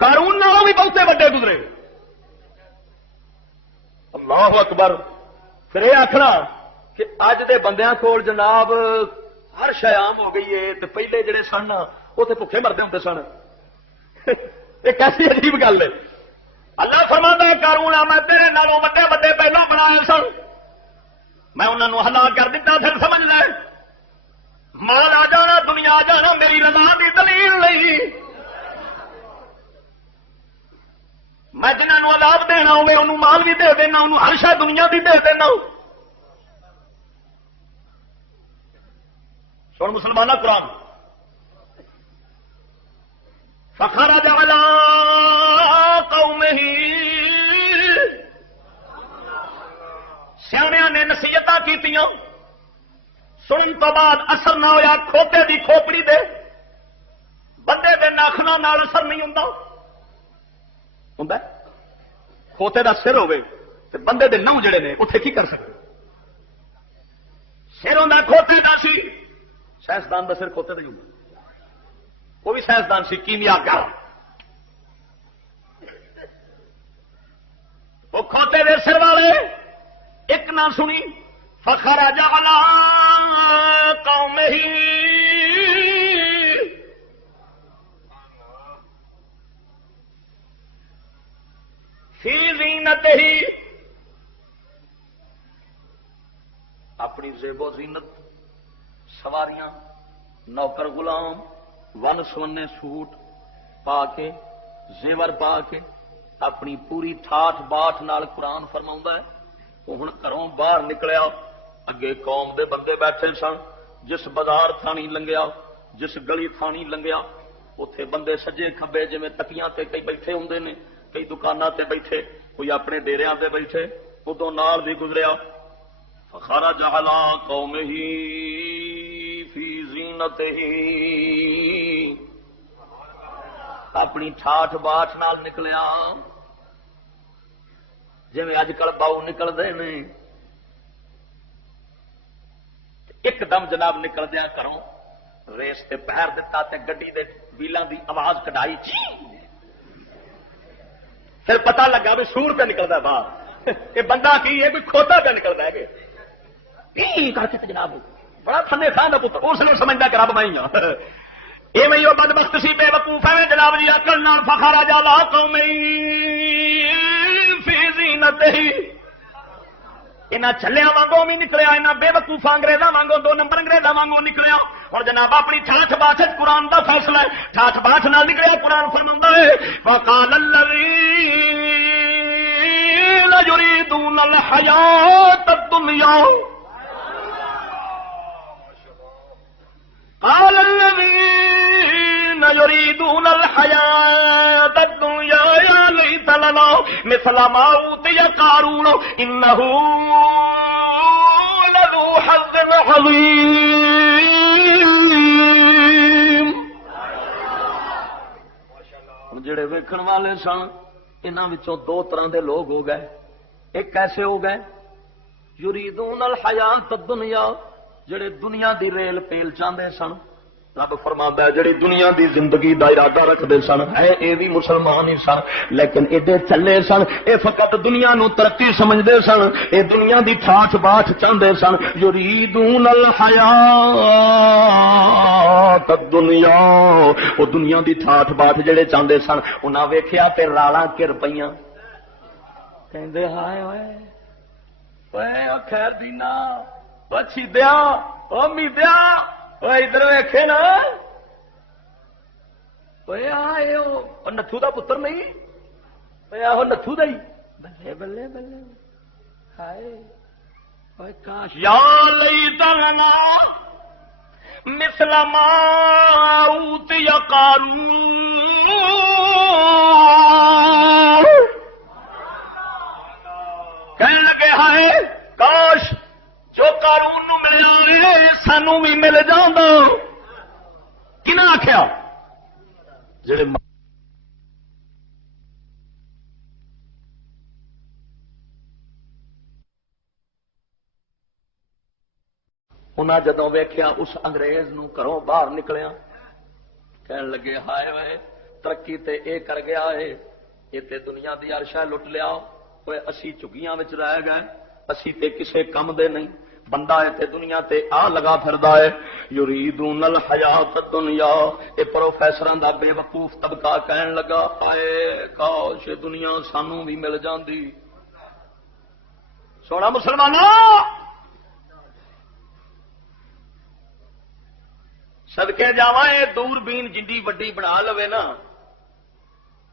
قارون نالوں بھی بہتے بڑے گزرے۔ اللہ اکبر۔ پھر یہ آخنا کہ اج دے بندیاں کول جناب ہر شے عام ہو گئی ہے تے پہلے جڑے سن وہ تے بھکھے مردے ہوندے سن یہ کیسی عجیب گل ہے۔ اللہ فرماتا ہے قارون میں تیرے نالوں بڑے بڑے پہلوں بنائے سن میں انہوں نے ہلاک کر دیتا پھر سمجھ لے مال آ جانا دنیا آ جانا میری رضا کی دلیل نہیں۔ میں جنہوں عذاب دینا ہوئے انہوں مال بھی دے دینا انہوں ہر شے دنیا بھی دے دینا۔ سن مسلمانہ قرآن فخرج على قومه سیاںیاں نے نصیحتاں کیتیاں سنن تو بعد اثر نہ ہویا کھوتے دی کھوپڑی دے بندے دے ناخناں نال اثر نہیں ہوندا ہوندا کھوتے دا سر ہوے تے بندے دے نو جڑے نے اوتھے کی کر سکتے سر ہوندا کھوتے دا سی سائنسدان دا سر کھوتے دا ہی ہوندا وہ بھی سائنسدان سی کیمیاگر وہ کھوتے دے سر والے ایک نہ سنی فخرج علی قومہ فی زینتہ اپنی زیب و زینت سواریاں نوکر غلام ون سونے سوٹ پا کے زیور پا کے اپنی پوری ٹھاٹ باٹ نال قرآن فرماؤندا ہے وہ ہن گھروں باہر نکلیا اگے قوم دے بندے بیٹھے سن جس بازار تھانی لنگیا جس گلی تھانی لنگیا اوتھے بندے سجے کھبے جویں تکیاں تے کئی بیٹھے ہوندے نے کئی دکاناں تے بیٹھے کوئی اپنے ڈیریاں تے بیٹھے ادوں نال بھی گزریا فخرج علی قومہ فی زینتہ اپنی ٹھاٹ باٹ نال نکلیا جویں اج کل باؤ نکلدے نے ایک دم جناب نکلدیا گھروں ریس تے پیر دتا تے گڈی دے بیلاں دی آواز کڈائی پھر پتہ لگا بھی سور پہ نکلدا باہر یہ بندہ کی ہے کوئی کھوتا پہ نکلدا ہے کہ کر کے جناب بڑا تھنے تھا دا پتر اس نے سمجھدا کہ رب میں ہی ہاں اے میں یہ بدبخت سی بے وقوف ہے جناب جی عقل نال فخرج علی قوم فی زینتہ انہاں چھلیا وانگوں بھی نکلیا انہاں بے وقوف انگریزاں وانگوں دو نمبر انگریزاں وانگوں نکلیا اور جناب اپنی ٹھاٹھ باٹھ قرآن دا فیصلہ ہے ٹھاٹھ باٹھ نال نکلیا قرآن فرماندا ہے وقال الذین یریدون الحیاۃ الدنیا قال الذين يريدون الحياة الدنيا يا ليت لنا مثل ما أوتي قارون إنه لذو حظ عظيم جڑے ویکھن والے سن انہاں وچوں دو طرح دے لوگ ہو گئے ایک کیسے ہو گئے یریدون الحیاۃ الدنیا جڑے دنیا دی ریل پیل چاہتے سن رب فرماتا ہے جڑی دنیا دی زندگی دا ارادہ رکھتے سن ہے اے بھی مسلمان ہی سن لیکن ایڈے چلے سن اے فقط دنیا نو ترقی سمجھتے سن اے دنیا دی ٹھاٹ باٹھ چاہتے سن یریدون الحیات الدنیا وہ دنیا دی ٹھاٹ باٹھ جڑے چاہتے سن انہاں ویکھیا تے رالاں گر پئیاں کہندے ہائے ہوئے اوے خیر دینا بچی دیا امی دیا ادھر ویکھے نا نتھو دا پتر نہیں آہو نتھو دا ہی بلے بلے بلے ہائے کاش یا لیت لنا مثل ما اوتی قارون کہنے لگے ہائے کاش جو قارون نو ملیا سانو بھی مل جاندا کنا آخیا جڑے انہاں جدوں ویکھیا اس انگریز نو گھروں باہر نکلیا کہن لگے ہائے ہوئے ترقی تے اے کر گیا ہے یہ تے دنیا دی ہر شے لٹ لیا اوے اسی جھگیاں وچ رہ گئے اسی تے کسے کم دے نہیں بندہ تے دنیا تے آ لگا پھردا ہے یریدون الحیات الدنیا اے پروفیسراں دا بے وقوف طبقہ کہن لگا ہائے کاش دنیا سانو بھی مل جاندی سونا مسلماناں صدقے جاواں اے دوربین جنڈی وڈی بنا لوے نا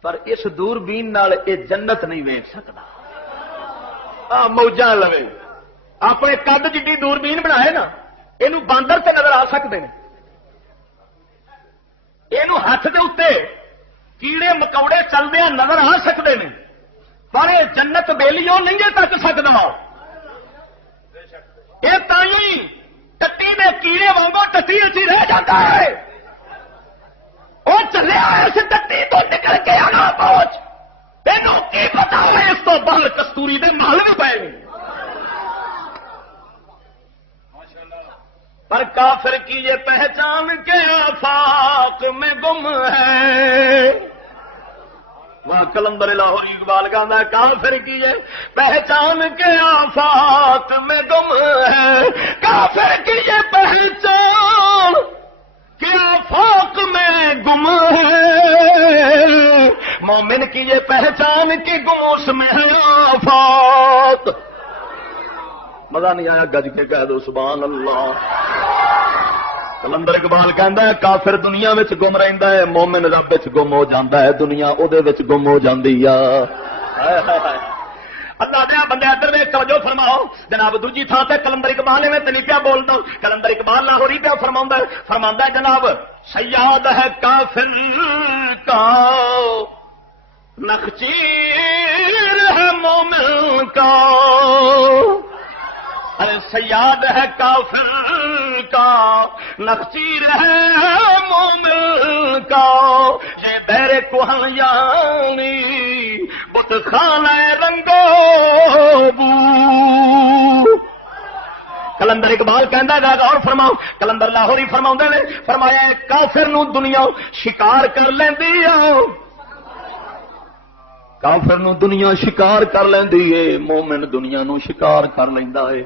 پر اس دوربین نال اے جنت نہیں ویکھ سکدا موجاں لوے اپنے قد جی دوربین بنائے نا یہ باندر تے نظر آ سکتے ہیں یہ ہاتھ دے اتنے کیڑے مکوڑے چلدے نظر آ سکتے ہیں پر یہ جنت بیلیوں نہیں تک سکتا. یہ تھی ٹٹی میں کیڑے وانگو ٹٹی اچھی رہ جاتا ہے. وہ چلے اس ٹٹی تو نکل کے آنا پہنچ تینوں کی پتا ہے اس تو بال کستوری دے محل بھی پے. پر کافر کی یہ پہچان کے آفاق میں گم ہے. وہاں کلندر لاہوری اقبال گانا ہے کافر کی یہ پہچان کے آفاق میں گم ہے. کافر کی یہ پہچان کے آفاق میں گم ہے. مومن کی یہ پہچان کی گم اس میں ہے آفاق. مزہ نہیں آیا گج کے کہہ دو سبحان اللہ. کلندر اقبال کہندا ہے کافر دنیا وچ گم رہندا ہے مومن رب وچ گم ہو جاندا ہے دنیا او دے وچ گم ہو جاندی آ. اللہ دے بندے ادھر ویکھ توجہ فرماؤ جناب. دوجی تھان تے کلندر اقبال میں تنی پیا بولدا کلندر اقبال لاہوری پیا فرماوندا ہے جناب صیاد ہے کافر کا نخچیر ہے مومن کا. سیاد ہے کافر کا نخچیر ہے مومن کا. یہ دیر کوہن یعنی بت خانہ رنگو بو. کلندر اقبال کہندا ہے غور فرماؤ کلندر لاہوری فرماؤندے نے فرمایا کافر نو دنیا شکار کر لیندی ہے. کافر نو دنیا شکار کر لیندی ہے مومن دنیا نو شکار کر لیندا ہے.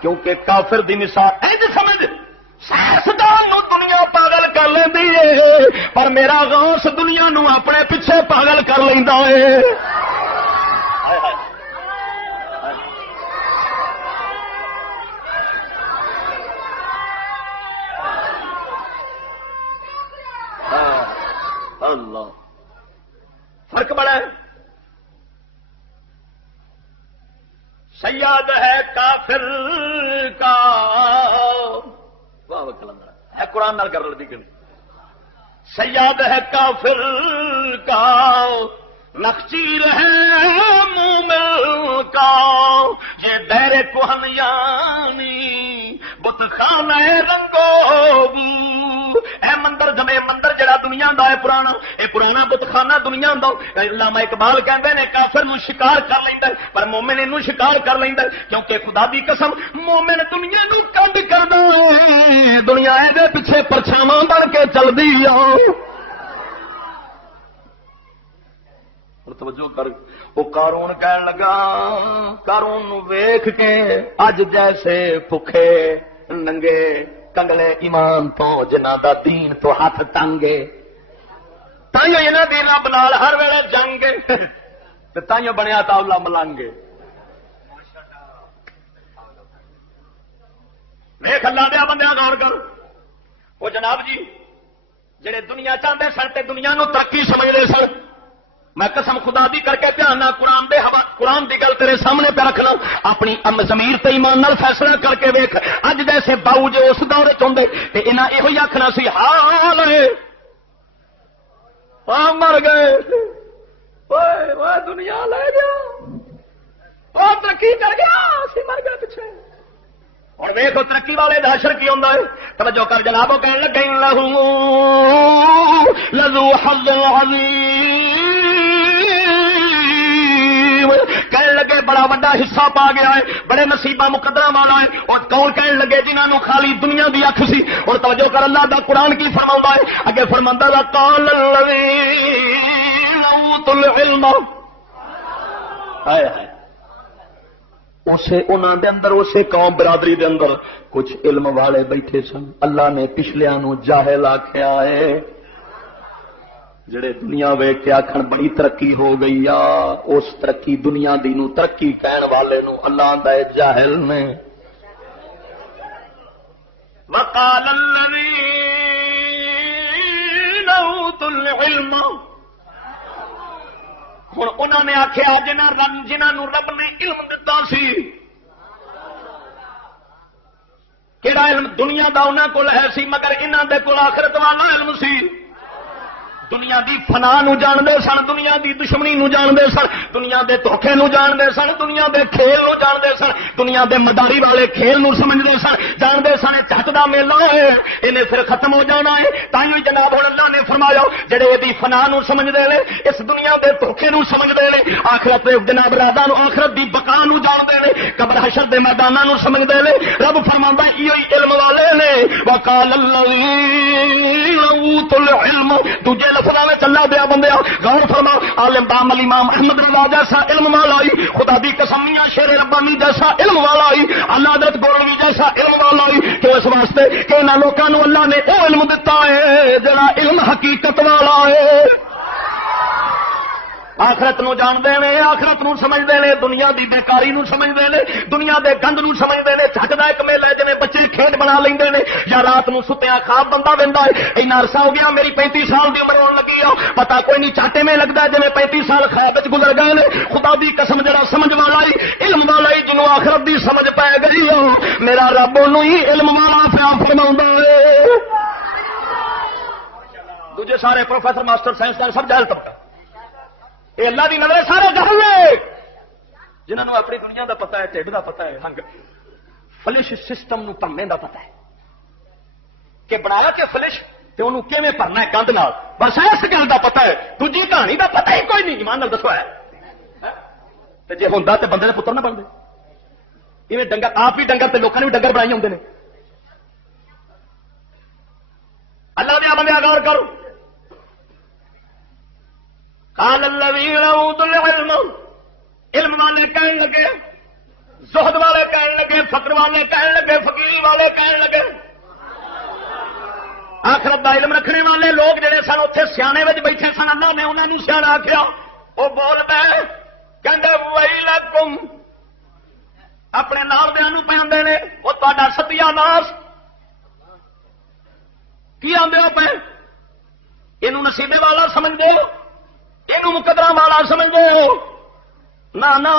کیونکہ کافر دی مثال انج سمجھ سائنسدان نو دنیا پاگل کر لیندی ہے پر میرا غوث دنیا نو اپنے پیچھے پاگل کر لیندا ہے. اللہ فرق بڑا ہے. سیاد ہے کافر کا واہ کلندر ہے قرآن نال کر لدی کہ سیاد ہے کافر کا نخچیر ہے مومن کا. یہ دیر کوہن یعنی بت خانہ رنگو بو. اے مندر جمے مندر جڑا دنیا دا ہے پرانا اے پرانا بت خانہ دنیا دا. علامہ اقبال کہندے نے کافر نو شکار کر لیندا پر مومن نو شکار کر لیندا کیونکہ خدا دی قسم مومن دنیا نو کنڈ کردا ہے دنیا دے پیچھے پرچھاواں بن کے چلدی آ. توجہ کر وہ قارون کہن لگا قارون نو ویکھ کے اج جیسے بھکھے ننگے کنگلے ایمان تو جنہاں دا دین تو ہاتھ تنگے تائیوں انہاں دی رب نال ہر ویلے جنگ تے تائیوں بنیا تاولا ملنگے. ویکھ اللہ دے بندیاں غور کر وہ جناب جی جڑے دنیا چاہندے سن تے دنیا نو ترقی سمجھدے سن. میں قسم خدا دی کر کے دھیان نہ قرآن دی گل تیرے سامنے پہ رکھنا اپنی ضمیر تے ایمان نال فیصلہ کر کے ویکھ. اج جیسے باؤ جو اس دور چاہتے تے انہاں ایہو ہی آکھنا سی حال ہے مر گئے اوے دنیا لے گیا او ترقی کر گیا اسی مر گئے پیچھے. اور ویکھو ترقی والے دا حشر کی ہوندا ہے. توجہ کر جنابو کہن لگے لذو حظ عظیم کہنے لگے بڑا بڑا حصہ پا گیا ہے بڑے نصیبہ مقدرہ والا ہے. اور کون کہنے لگے جنہاں نو خالی دنیا دی اکھ سی. اور توجہ کر اللہ دا قرآن کی فرماوندا ہے اگے فرماندا ہے قال الذین اوتوا العلم ہائے ہائے اسے انہاں دے اندر اسے قوم برادری دے اندر کچھ علم والے بیٹھے سن. اللہ نے پچھلیاں نو جاہل آکھیا ہے جڑے دنیا ویکھ کے آکھن بڑی ترقی ہو گئی آ اس ترقی دنیا دی نو ترقی کہن والے نو اللہ دا جاہل نے. وقال الذین اوتوا العلم ہن انہاں نے آکھیا جنہاں نو رب نے علم دتا سی کیڑا علم دنیا دا انہاں کول ہے سی مگر انہاں دے کول آخرت والا علم سی. دنیا دی فنا نو جاندے سن، دنیا دی دشمنی نو جاندے سن، دنیا دے دھوکے نو جاندے سن، دنیا دے کھیل نو جاندے سن، دنیا دے مداری والے کھیل نو سمجھدے سن، جاندے سن جھٹ دا میلہ ہے انہیں پھر ختم ہو جانا ہے۔ تائیں جناب ہن اللہ نے فرمایا جڑے دی فنا نو سمجھدے نے، اس دنیا دے دھوکے نو سمجھدے نے، آخرت دے جناب رادا نو، آخرت دی بقا نو جاندے نے، قبر حشر دے میداناں نو سمجھدے نے۔ رب فرماندا ایو ہی علم والے نے، وقال الذین اوتوا العلم، دوجے لفظاں میں چلا دیا بندیا غور فرما، عالم بامل امام احمد رضا جیسا علم والا آئی، خدا دی قسمیاں شیر ربانی جیسا علم والا آئی، اللہ حضرت گولوی جیسا علم والا آئی، کہ اس واسطے کہ انہاں لوکاں نو اللہ نے او علم دتا ہے جڑا علم حقیقت والا ہے۔ آخرت نو جاندے نے، آخرت نو سمجھدے نے، دنیا دی بیکاری نو سمجھدے نے، دنیا دے گند نو سمجھدے نے، جھٹ دا ایک میلہ ہے جویں بچے کھیڈ بنا لیندے نے، یا رات نو ستیاں خواب بندہ ویندا ہے اینا عرصہ ہو گیا میری 35 سال دی عمر ہون لگی ہے، پتہ کوئی نہیں چاٹے میں لگدا ہے جویں 35 سال خواب وچ گزر گئے نے۔ خدا دی قسم جڑا سمجھ والا ہی علم والا ہی جنوں آخرت دی سمجھ پے گئی ہے میرا رب اونوں ہی علم والا فرماوندا ہے۔ دوجے سارے پروفیسر ماسٹر سائنسدان سب جاہل طبقہ، یہ اللہ دی نظر سارے جہل نے، جنہوں نے اپنی دنیا دا پتا ہے، ٹھڈ دا پتا ہے، ہنگ فلش سسٹم نو پرنے دا پتا ہے کہ بنایا کہ فلش تے انہوں کیویں پرنا ہے گند نال، بس اس گل دا پتا ہے، دوجی کہانی دا پتا ہی کوئی نہیں۔ ایمان نال دسو ہے تے جے ہوندا تے بندے دے پتر نہ بندے، ایویں ڈنگر آپ بھی ڈنگر تے لوکاں نے بھی ڈنگر بنائی ہوندے نے۔ اللہ دے بندے غور کرو، قال الذين اوتوا العلم، علم والے کہنے لگے، زہد والے کہنے لگے، فقر والے کہنے لگے، فقیر والے کہنے لگے، آخرت دا علم رکھنے والے لوگ جڑے سن اتنے سیانے وچ بیٹھے سن، اللہ نے انہوں نے سیاح آخیا، وہ بول پے کہندے ویلکم، اپنے نال دیاں نوں پہ آندے نے، وہ تہاڈا ستیا ناس کی آندے ہو پے، اینوں نصیبے والا سمجھدے ہو، اینوں مقدرہ والا سمجھدے ہو؟ نہ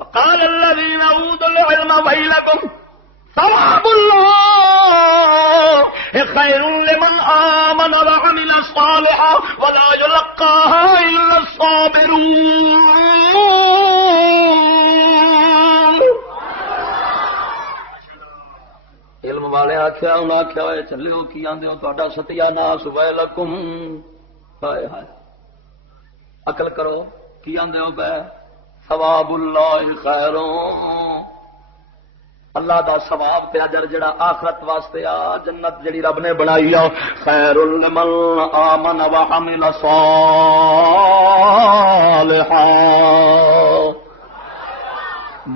وقال الذين اوتوا العلم ويلكم ثواب الله خير لمن آمن وعمل صالحا ولا يلقاها الا الصابرون۔ علم والے آخیا، انہاں آخیا ہوئے چلے ہو کی آندے ہو تہاڈا ستیا ناس ویلکم، ہائے ہائے عقل کرو کی آندے ہو پے، ثواب اللہ خیر، اللہ دا ثواب تے اجر جڑا آخرت واسطے آ، جنت جڑی رب نے بنائی آ، خیر لمن آمن وعمل صالحا،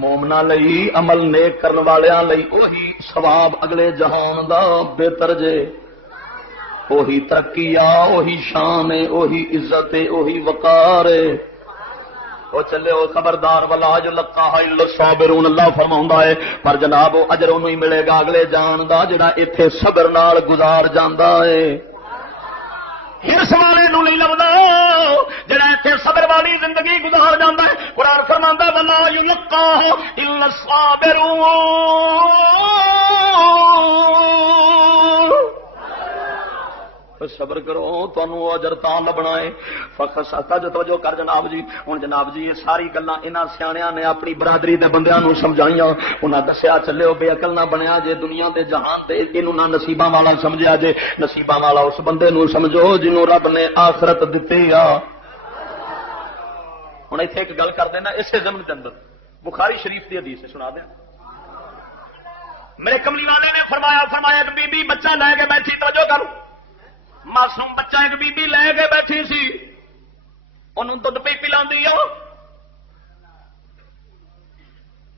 مومنا لئی عمل نیک کرن والیاں لئی وہی ثواب اگلے جہان دا بہتر جے، وہی ترقی آ، وہی شان ہے، وہی عزت ہے، وہی وقار ہے۔ وہ چلے ہو خبردار، ولا یلقاها الا الصابرون، اللہ فرماوندا ہے پر جناب وہ اجر انہوں ہی ملے گا اگلے جان دا جڑا ایتھے صبر نال گزار جاندا ہے۔ ہرس والے نوں نہیں لبدا جڑا ایتھے صبر والی زندگی گزار جاندا ہے۔ قرآن فرماندا ولا یلقاها الا الصابرون، صبر کرو تانوں اجر تاں لبنا ہے۔ فخستا جو توجہ کر جناب جی، ہن جناب جی یہ ساری گلاں انہاں سیاںیاں نے اپنی برادری دے بندیاں نوں سمجھائیاں، انہاں دسیا چلے بے عقل نہ بنیا جے دنیا دے جہان تے اینوں نہ نصیباں والا سمجھیا جے، نصیباں والا اس بندے نوں سمجھو جنوں رب نے آخرت دتی آ۔ ہن ایتھے ایک گل کر دینا، اسے ضمن دے اندر بخاری شریف دی حدیث سنا دیں، میرے کملی والے نے فرمایا ایک بی بی بچہ لے کے بیٹھی، توجہ کرو، معصوم بچہ ایک بی بی لے کے بیٹھی سی، انہوں دودھ پی پلاندی ہو،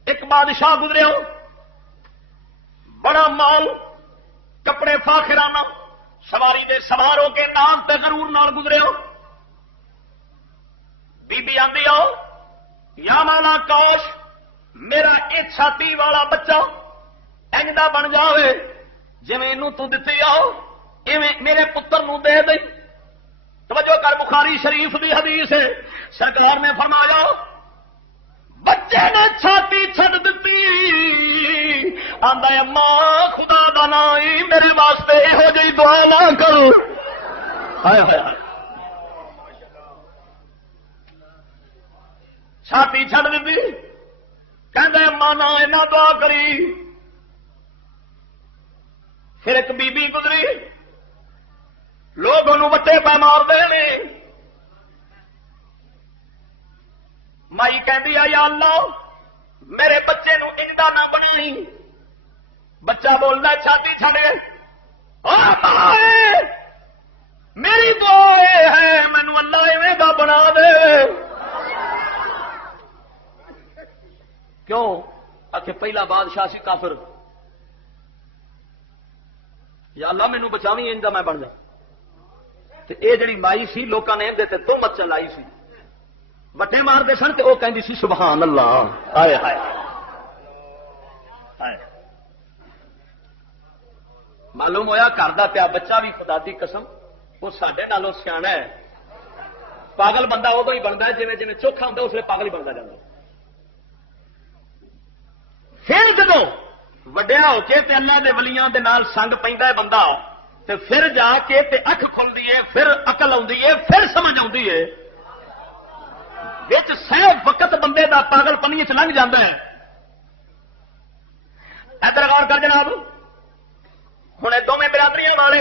ایک بادشاہ گزرے ہو، بڑا مال کپڑے فاخرانہ سواری دے سوار ہو کے نام تے غرور نال گزرے ہو، بی بی آندی ہو یا مولا کوش میرا ایک چھاتی والا بچہ انجدا بن جاوے جویں اینوں تو دتی آؤ میرے پتر نو دے دے۔ توجہ کر، بخاری شریف دی حدیث ہے، سرکار نے فرمایا بچے نے چھاتی چھڈ دتی، آندا ہے ماں خدا دا نام میرے واسطے یہو جی دعا نہ کرو، ہائے ہائے ہائے چھاتی چھڑ دی کہ مانا اینا دعا کری. پھر ایک بی بی گزری لوگ انہوں وٹے پہ مار دے نے. مائی کہندی ہے یا اللہ میرے بچے نو اندا نہ بنائی. بچہ بولتا چھاتی چھڑے میری دعا ہے مینو اللہ ایویں دا بنا دے. کیوں آخر پہلا بادشاہ سی کافر. یا اللہ مینو بچاوی اندا میں بن جا. اے جڑی مائی سی لوکاں نے اندے تے تہمت چلائی سی وٹے مار دے سن تے او کہندی سی سبحان اللہ. ہائے ہائے معلوم ہویا گھر دا پیا بچہ بھی خدا دی قسم وہ سڈے نالوں سیاح ہے. پاگل بندہ ادو ہی بنتا ہے جی جی چوکھا ہوتا اس لیے پاگل ہی بنتا جاتا. پھر جدو وڈیا ہو کے تے اللہ دے ولیاں دے نال سنگ پیندا ہے بندہ تے پھر جا کے تے اکھ کھلدی ہے پھر عقل آندی ہے پھر سمجھ آندی ہے. وچ صحیح وقت بندے دا پاگل پنی چ لنگ جاندا ہے. ادھر غور کر جناب ہوں دونوں برادریاں والے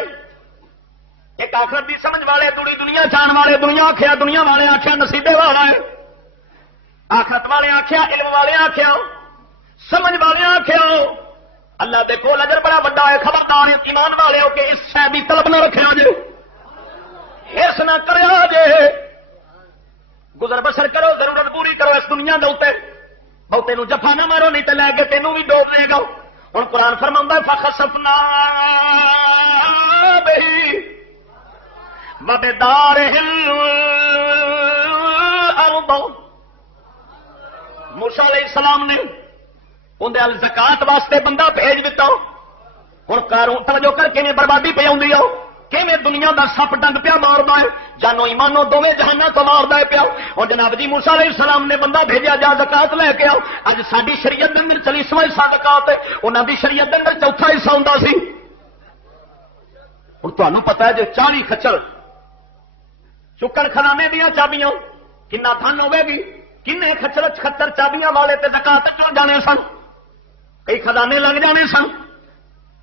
ایک آخرت دی سمجھ والے دوری دنیا چان والے دنیا آخیا دنیا والے آخیا نصیبے والا ہے. آخرت والے آخیا علم والے آخیا سمجھ والے آخیا اللہ دے کول اجر بڑا بڑا ہے. خبردار ایمان والے ہو کہ اس شے دی طلب نہ رکھا جے ہرس نہ کریا جے. گزر بسر کرو ضرورت پوری کرو اس دنیا دے اوتے. بہتے نو جفا نہ مارو نہیں تے لے کے تینوں بھی ڈوب دے گا. ہوں قرآن فرماؤں فخسفنا بہی وبدارہ الارض. موسیٰ علیہ السلام نے اندر زکات واسطے بندہ بھیج دیتا. ہوں قارون توجہ کر کے بربادی پہ آئی آؤ کہ دنیا دا سپ ڈنگ پیا ماردا ہے جانو ایمانو دونوں جہانوں تو ماردا ہے پیا. اور جناب جی موسیٰ علیہ السلام نے بندہ بھیجا جا زکات لے کے آؤ. اج ساری شریعت دے اندر 40واں حصہ زکات ہے انہاں دی شریعت دے اندر چوتھا حصہ ہوندا سی. ہن تانوں پتہ ہے جو 40 خچر چکن خزانے دیا چابیاں کنا تھن ہوے گی کنے خچر 76 چابیاں والے تے زکات نہ جانے سن. کئی خزانے لگ جانے سن.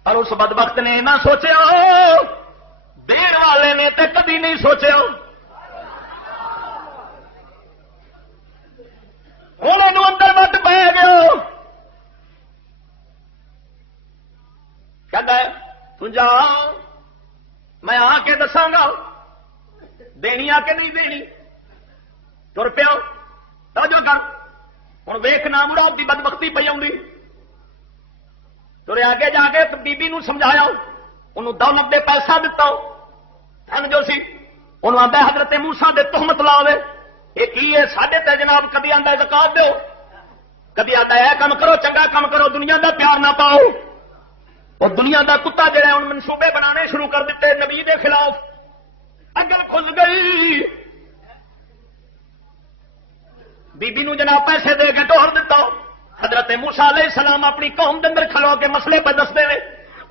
اور اس بدبخت نے نہ سوچیا دین والے نے تے کبھی نہیں سوچیا. ہوں اندر مت پہ گیا کہ تم جا میں آ کے دساگا دینی آ کے نہیں دینی. تر پیا توجہ کر ہوں ویخ نہ مڑا کی بدبختی پی آؤں. ترے آگے جا کے بی بی نو سمجھایا انہوں دولت دے پیسہ دتا دھن جو سی انہوں آتا حضرت موسیٰ دے تہمت لا دے. یہ کی ہے ساڈے تے جناب کبھی آتا زکات دو کبھی آتا ہے کام کرو چنگا کام کرو دنیا دا پیار نہ پاؤ. اور دنیا دا کتا جڑا ہے منصوبے بنانے شروع کر دیتے نبی دے خلاف. اگل کھل گئی بی بی نو جناب پیسے دے کے توڑ دیتا. حضرت موسیٰ علیہ السلام اپنی قوم دے اندر کھلو کے مسئلے پہ دستے ہیں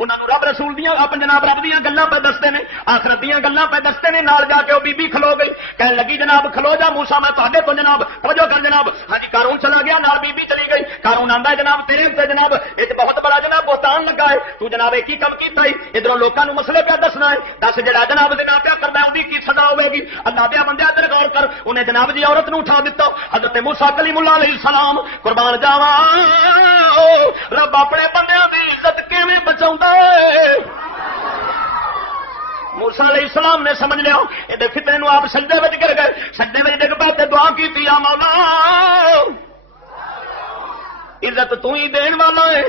انہوں نے رب رسول دیاں اپنے جناب رب دیاں گلاں پہ دستے ہیں آخرت دیاں گلاں پہ دستے ہیں. نال جا کے وہ بی بی کھلو گئی کہنے لگی جناب کھلو جا موسیٰ میں تہاڈے تو جناب توجہ کر جناب. ہاں جی قارون چلا گیا نال بی بی چلی گئی. قارون آندا ہے جناب تیرے تے جناب ایک بہت بڑا جناب بہتان لگا ہے تو جناب ایک ہی کم کیتا ہے ادھروں لوکاں نوں مسئلے پہ دسنا ہے. دس جڑا جناب جناب پیا کردا ہے اودی کی سزا ہوے گی. اللہ دے بندے ادھر غور کر انہیں جناب جی عورت نوں اٹھا دتا. حضرت موسیٰ کلیم اللہ علیہ السلام قربان جاواں رب اپنے بندیاں دی عزت کیویں بچاوندا ہے. موسیٰ علیہ السلام نے سمجھ لیا یہ فتنے نو آپ سجدے وچ گر گئے. سجدے وچ ڈگ پے تے دعا کیتی یا مولا عزت تو ہی دین والا ہے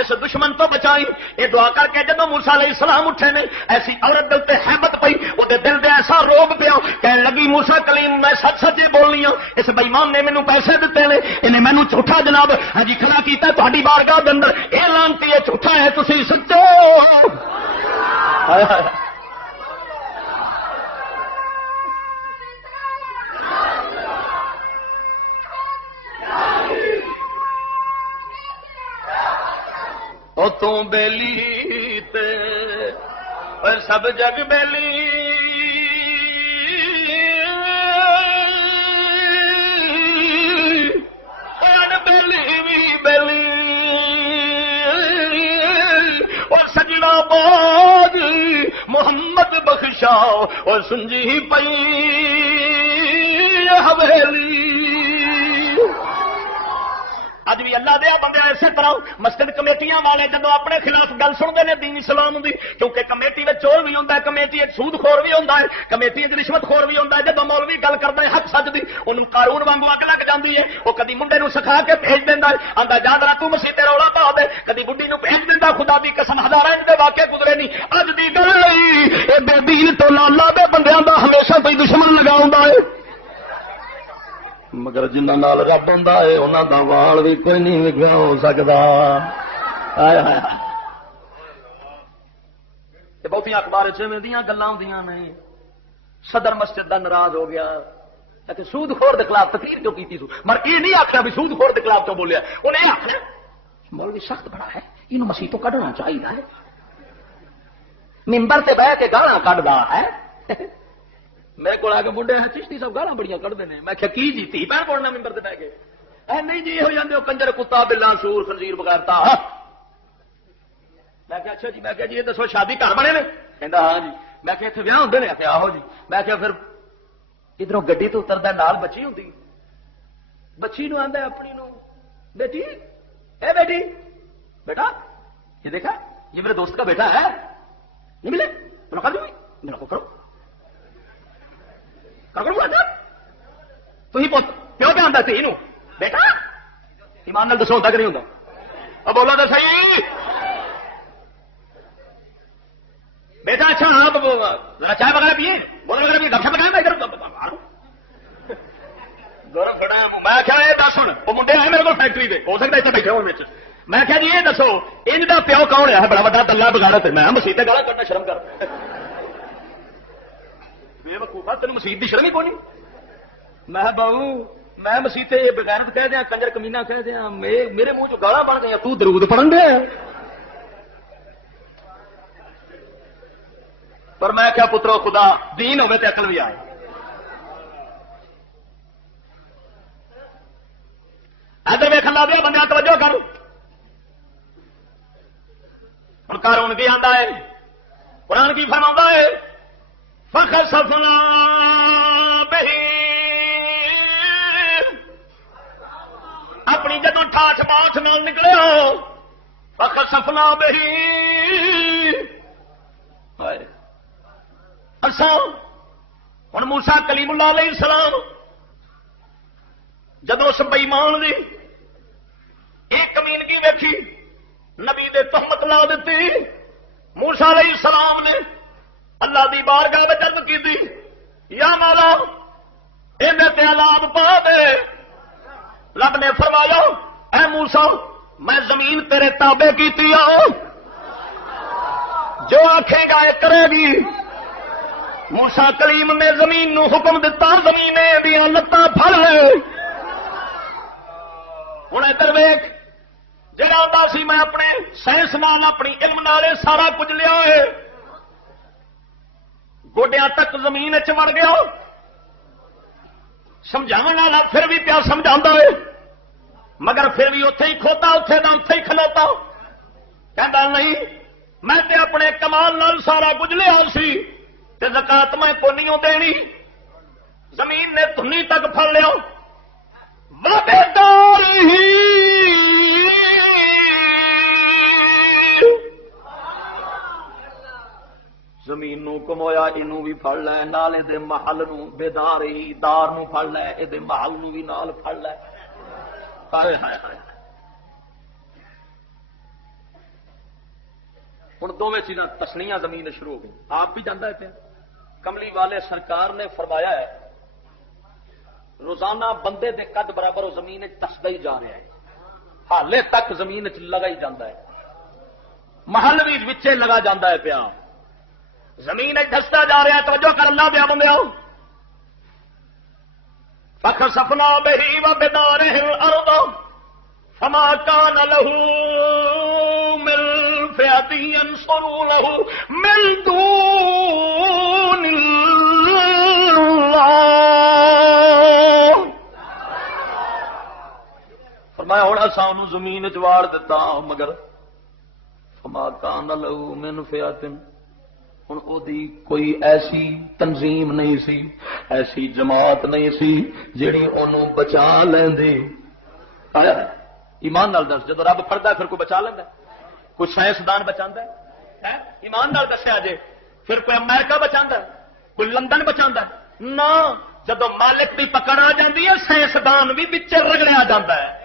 اس دشمن تو بچائی. یہ دعا کر کے جدو موسیٰ علیہ السلام اٹھے نے ایسی عورت دل تے حیبت پئی وہ دل دے ایسا روب پیا کہنے لگی موسیٰ کلیم میں سچ سچ بولنی ہوں اس بے ایمان نے مینوں پیسے دیتے نے انہیں مینوں جھوٹا جناب ہاں جی کھڑا کیتا تہاڈی بارگاہ دے اندر اے لانتی ہے جھوٹا ہے تسی سچو. او تو بیلی تے سب جگ بیلی بیلی بھی بیلی اور سجنا باز محمد بخشا اور سنجی پئی حویلی. اج بھی اللہ دیا بندے اسی طرح مسجد کمیٹیاں والے جدو اپنے خلاف گل سنتے ہیں دین اسلام دی، کیونکہ کمیٹی میں چور بھی ہوتا ہے، کمیٹی سود خور بھی ہوتا ہے، کمیٹی رشوت خور بھی ہوتا ہے. جدو مولوی گل کرتا ہے حق سچ دی انہوں قارون وانگو اگ لگ جاتی ہے. وہ کدی منڈے نو سکھا کے بھیج دینا ہے، آتا جا درا تو مسیح رولا پا دے، کدی بڈی نو بھیج دینا. خدا دی قسم ہزار انج دے واقعے گزرے نہیں. اج دی گل نہیں، بے دین تو لالا دے بندیاں دا ہمیشہ کوئی دشمن لگا ہوندا ہے، مگر جنہ نال رب ہوندا ہے انہاں دا وال بھی کوئی نہیں وگڑا ہو سکدا. ہائے ہائے تے بہتی اخبار چ دیاں گلاں ہوندیاں نے. صدر مسجد دا ناراض ہو گیا تے سود خور دے خلاف تقریر کیوں کیتی سو، مگر یہ نہیں آکھیا بھی سود خور دے خلاف تو بولیا. انہیں آکھیا مولوی سخت بڑا ہے، اینوں مسیح تو کڈنا چاہیے ہے، منبر تے بیٹھ کے گالاں کڈدا ہے. میرے کو آ کے بڈے ہیں چشتی سب گالاں بڑیاں کڈتے ہیں. میں کہا کی جی تھی پہن پڑنا ممبر تے بیٹھ کے؟ نہیں جی ہو جاندے ہو کنجر کتا بلا سور خنزیر بغیرتا. میں کہا اچھا جی. میں کہا جی یہ دسو شادی گھر بنے نے؟ کہندا ہاں جی. میں کہا اتنے ویاہ ہوندے نے؟ کہ آہو جی. میں کہا پھر ادھروں گڈی تو اتردا نال بچی ہوندی، بچی نو آندا اپنی نو بیٹی اے بیٹی بیٹا یہ دیکھا یہ میرے دوست کا بیٹا ہے، نہیں ملے تو کر دوں میرا کو کرو پیو پہ آتا تھی بیٹا ایمان نال دسو ہوتا کہ نہیں ہوتا؟ اب بولا تو صحیح بیٹا. اچھا ہاں چائے وغیرہ پیے بوتل وغیرہ پیے گپ شپ لگایا. میں ادھر گورم کھڑا میں کیا یہ دس ہوں وہ منڈے آئے میرے کو فیکٹری پہ ہو سکتا اتنے بیٹھے ہو. میں کیا جی یہ دسو ان کا پیو کون ہے؟ بڑا بڑا دلہ بغیرت. میں مسیح گالا کرنا شرم کر وقوفا تین مسیح کی شرم ہی کونی. میں بہو میں مسیح بغیرت کہہ دیا کنجر کمینا کہہ دیا میرے منہ چ گالا بن گیا تو درود پڑھن دے. پر میں کیا پترو خدا دین ہوے تے عقل بھی آئے. ادھر ویکھن لا دیا بندہ توجہ کر. ہن قارون کی آندا ہے قرآن کی فرماتا ہے فخسفنا بہ اپنی جدو ٹھاٹ باٹھ نال نکلے ہو فخسفنا بہ اساں ہن موسیٰ کلیم اللہ علیہ السلام جدو اس بےمان دی ایک کمینگی ویکھی نبی دے تہمت لا دیتی. موسیٰ علیہ السلام نے اللہ دی بارگاہ میں عرض کی تھی یا مولا اندر تے عذاب پا دے. رب نے فرمایا اے موسیٰ میں زمین تیرے تابع کیتی ہوں، جو آکھے گا یہ کرے گی. موسیٰ کلیم نے زمین نو حکم دیتا زمین دیاں لتاں پھڑ لے. ہن ادھر ویکھ جڑا آندا سی میں اپنے سائنس نال اپنی علم نال سارا کچھ لیا ہے گوڈیاں تک زمین وڑ گیا. سمجھانے والا پھر بھی پیا سمجھا ہے مگر پھر بھی اتے ہی کھوتا اتے کا اتے ہی کھلوتا. کہندا نہیں میں تے اپنے کمال نال سارا کچھ لیا سی تے زکات میں کو نہیں دینی. زمین نے دھنی تک پھڑ لیا. زمین نو کمویا اینو بھی پھڑ لے نال دے محل نو بیداری دار نو پھڑ لے اے دے محل نو بھی نال پھڑ لے. ہائے ہائے ہائے ہن دوویں چیزاں تسنیاں زمین شروع ہو گئی. آپ بھی جاندا ہے کملی والے سرکار نے فرمایا ہے روزانہ بندے دے قد برابر وہ زمین تسدا ہی جا رہا ہے. حالے تک زمین لگا ہی جاتا ہے. محل بھی وچے لگا جاتا ہے پیا. زمین دستا جا رہا ہے. توجہ کر اللہ دیا بندے آؤ. فخسفنا بہ وبدارہ الارض فما كان له من فئة ينصرونه من دون اساں انہوں زمین وچ واڑ دتا مگر فما کان لہو من فئۃ ہن او دی کوئی ایسی تنظیم نہیں سی ایسی جماعت نہیں سی جڑی انہوں بچا لیندی ایمان نال دس جدو رب فردا پھر کوئی بچا لیندا کوئی سائنسدان بچاندا ہے ایمان نال دسیا جے پھر کوئی امریکہ بچاندا کوئی لندن بچاندا نہ جدو مالک دی پکڑ آ جاندی ہے سائنسدان بھی وچ رگڑیا جاندا ہے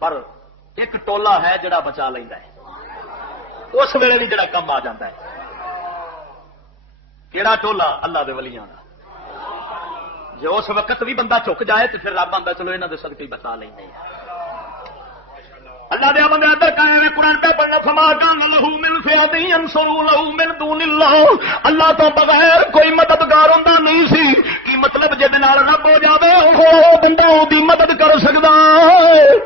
پر ایک ٹولا ہے جڑا بچا لیندا ہے اس ویلے نہیں جڑا کم آ جاتا ہے کیڑا ٹولا اللہ دے ولیاں دا جو اس وقت بھی بندہ چک جائے تو پھر رب آندا چلو انہاں دے صدقے بچا لیندے ہیں اللہ دے بندے ادھر کہے قرآن پہ پڑھنا فما کان لہو من فئۃ ینصروا لہو من دون اللہ اللہ تو بغیر کوئی مددگار ہوندا نہیں سی کی مطلب جے نال رب ہو جاوے او بندہ او دی مدد کر سکدا ہے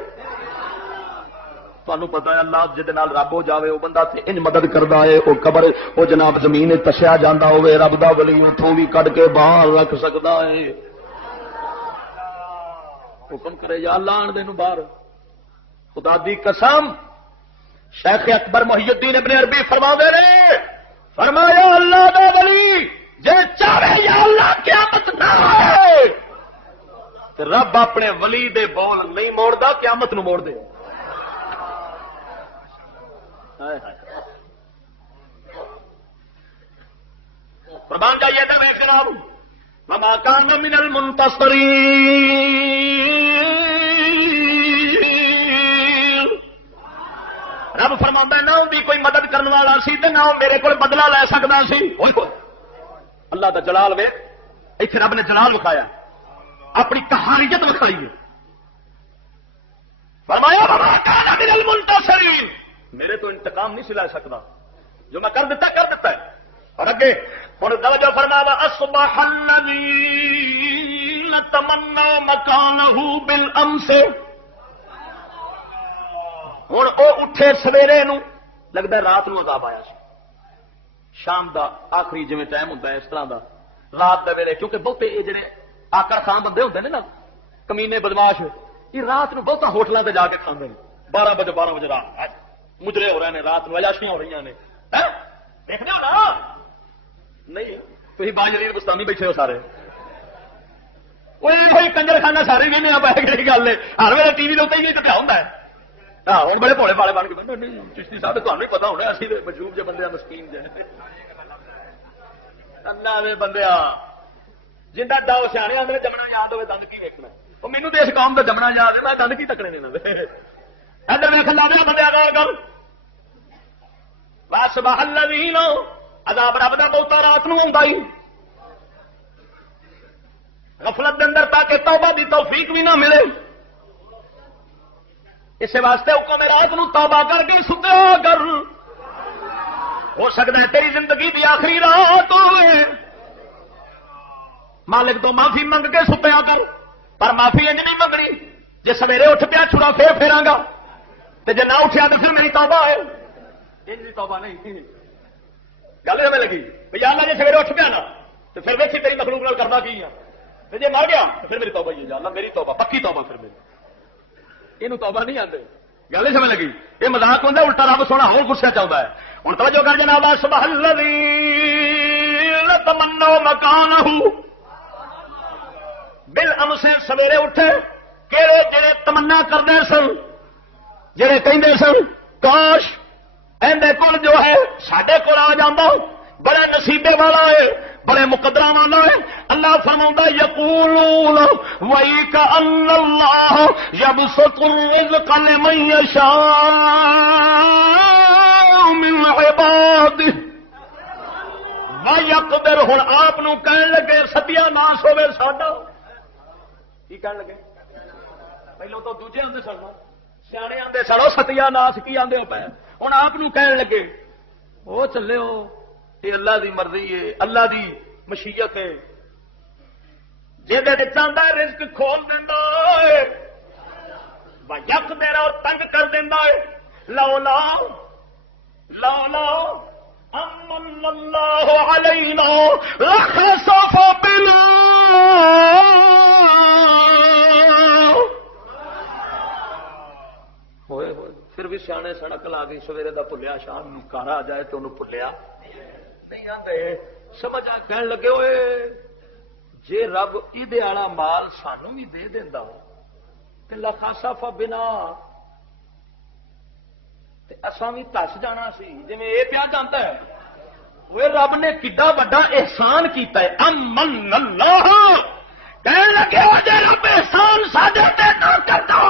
تانوں پتہ ہے اللہ جے نال رب ہو جاوے او بندہ تے انج مدد کردا ہے او قبر او جناب زمین تے تشیا جاندا ہوے رب دا ولی اتھوں بھی کڈ کے باہر رکھ سکدا ہے حکم کرے یا اللہ آن دے نو باہر خدا دی قسم شیخ اکبر محی الدین ابن عربی فرما دے رہے فرمایا اللہ دا ولی جے چاہے یا اللہ قیامت نہ آئے رب اپنے ولی دے بول نہیں موڑدا قیامت نو موڑ دے قربان جائیے تھا میں جناب وما کان من المنتصرین رب فرماتا ہے نہ بھی کوئی مدد کرنے والا سی تے نہ میرے کو بدلہ لے سکتا سی اللہ دا جلال وے ایتھے رب نے جلال وکھایا اپنی کہانیت وکھائی ہے فرمایا وما کان من المنتصرین میرے تو انتقام نہیں سلا سکتا جو میں کر دیتا ہے اور اگے ہوں توجہ فرمایا اصبح الذین تمنوا مکانہ بالامس ہوں وہ اٹھے سویرے نو لگتا ہے رات نو عذاب آیا سی شام دا آخری جی ٹائم ہوتا ہے اس طرح دا رات دے ویلے کیونکہ بہتے یہ جڑے آکڑ خان بندے ہوتے ہیں نا کمینے بدماش یہ رات نو بہت ہوٹلوں تے جا کے کھاندے ہیں 12 بجے رات مجرے ہو رہے ہیں رات نو عیاشیاں ہو رہی ہیں دیکھنے ہو نا نہیں تھی باجری بستانی بیٹھے ہو سارے کنجر خانہ سارے بھی نہیں پائے گی گل ہے ہر ویلے ٹی وی ہی نہیں کٹیا ہوتا ہے ہوں بڑے بھولے والے بن کے چشتی صاحب تمہیں نہیں پتا ہونا اسی مجوب جہ بندے مسکین جہ اللہ دے بندے جنہیں ڈاؤ سیانے آدھے جمنا یاد ہوئے دند کی ویکنا وہ مینو تو اس قوم کا جمنا یاد ہے میں دند کی تکنے نہیں ادھر میں کھلا دیا بندے آگاہ کر بس بہل بھی لو عذاب رب دا بہتا رات نو آتا ہی غفلت دے اندر تاکہ توبہ دی توفیق بھی نہ ملے اس واسطے حکم رات نو توبہ کر کے ستیا کر ہو سکتا ہے تیری زندگی دی آخری رات ہوئے مالک تو معافی منگ کے ستیا کر پر معافی انج نہیں منگنی جی سویرے اٹھ پیا چھڑا پھیراں گا تے جے نہ اٹھیا تو پھر میری توبہ ہے انج دی توبہ نہیں گل سمجھ لگی یا اللہ جی سویرے اٹھ پیا نا تو پھر ویسی تیری مخلوق نال کردا کی ہے تے جے مر گیا تو پھر میری توبہ ہی ہے یا اللہ میری توبہ پکی توبہ پھر میری یہ توبہ نہیں آتے گل نہیں سمجھ لگی یہ مذاق ہوتا ہے الٹا رب سونا ہو غصہ چاہتا ہے ہوں توجہ کر جناب صبح الذین تمنوا مکانہ بالامس سویرے اٹھے کہڑے جڑے تمنا کرتے سن جڑے کہندے سن کاش ایندے کول جو ہے ساڈے کول آ جاندا بڑے نصیبے والا ہے بڑے مقدرہ والا ہے اللہ فرماؤں یقولون وَإِكَأَنَّ اللَّهَ يَبْسُطُ الرِّزْقَ لِمَن يَشَاءُ مِنْ عِبَادِهِ وَيَقْدِرُ ہن آپ نو کہن لگے ستیا ناس ہوے ساڈا کی کہن لگے پہلو تو دوجے ہوندے سن سیانے آندے سڑو ستیا ناس کی آندے پے ہن آپ نو کہن لگے او چلے ہو یہ اللہ دی مرضی ہے اللہ دی مشیت ہے جہدے چاہتا ہے رزق کھول دینا ہے یک دینا اور تنگ کر دینا ہے لولا لولا امن اللہ علینا لخسف بنا ہوئے ہوئے پھر بھی سیانے سڑک لا گئی سویرے دا بھلیا شام نو گھر آ جائے تو انہوں بھلیا نہیں آتے سمجھ آ کہن لگے ہوئے جے رب ایدے والا مال سانو بھی دے دینا تے لخاسف بنا تے اساں بھی تس جانا سی جی میں یہ پیا جانتا ہے وہ رب نے کڈا بڑا احسان کیتا ہے امن اللہ کہن لگے ہو جے رب احسان ساڈے تے نہ کردا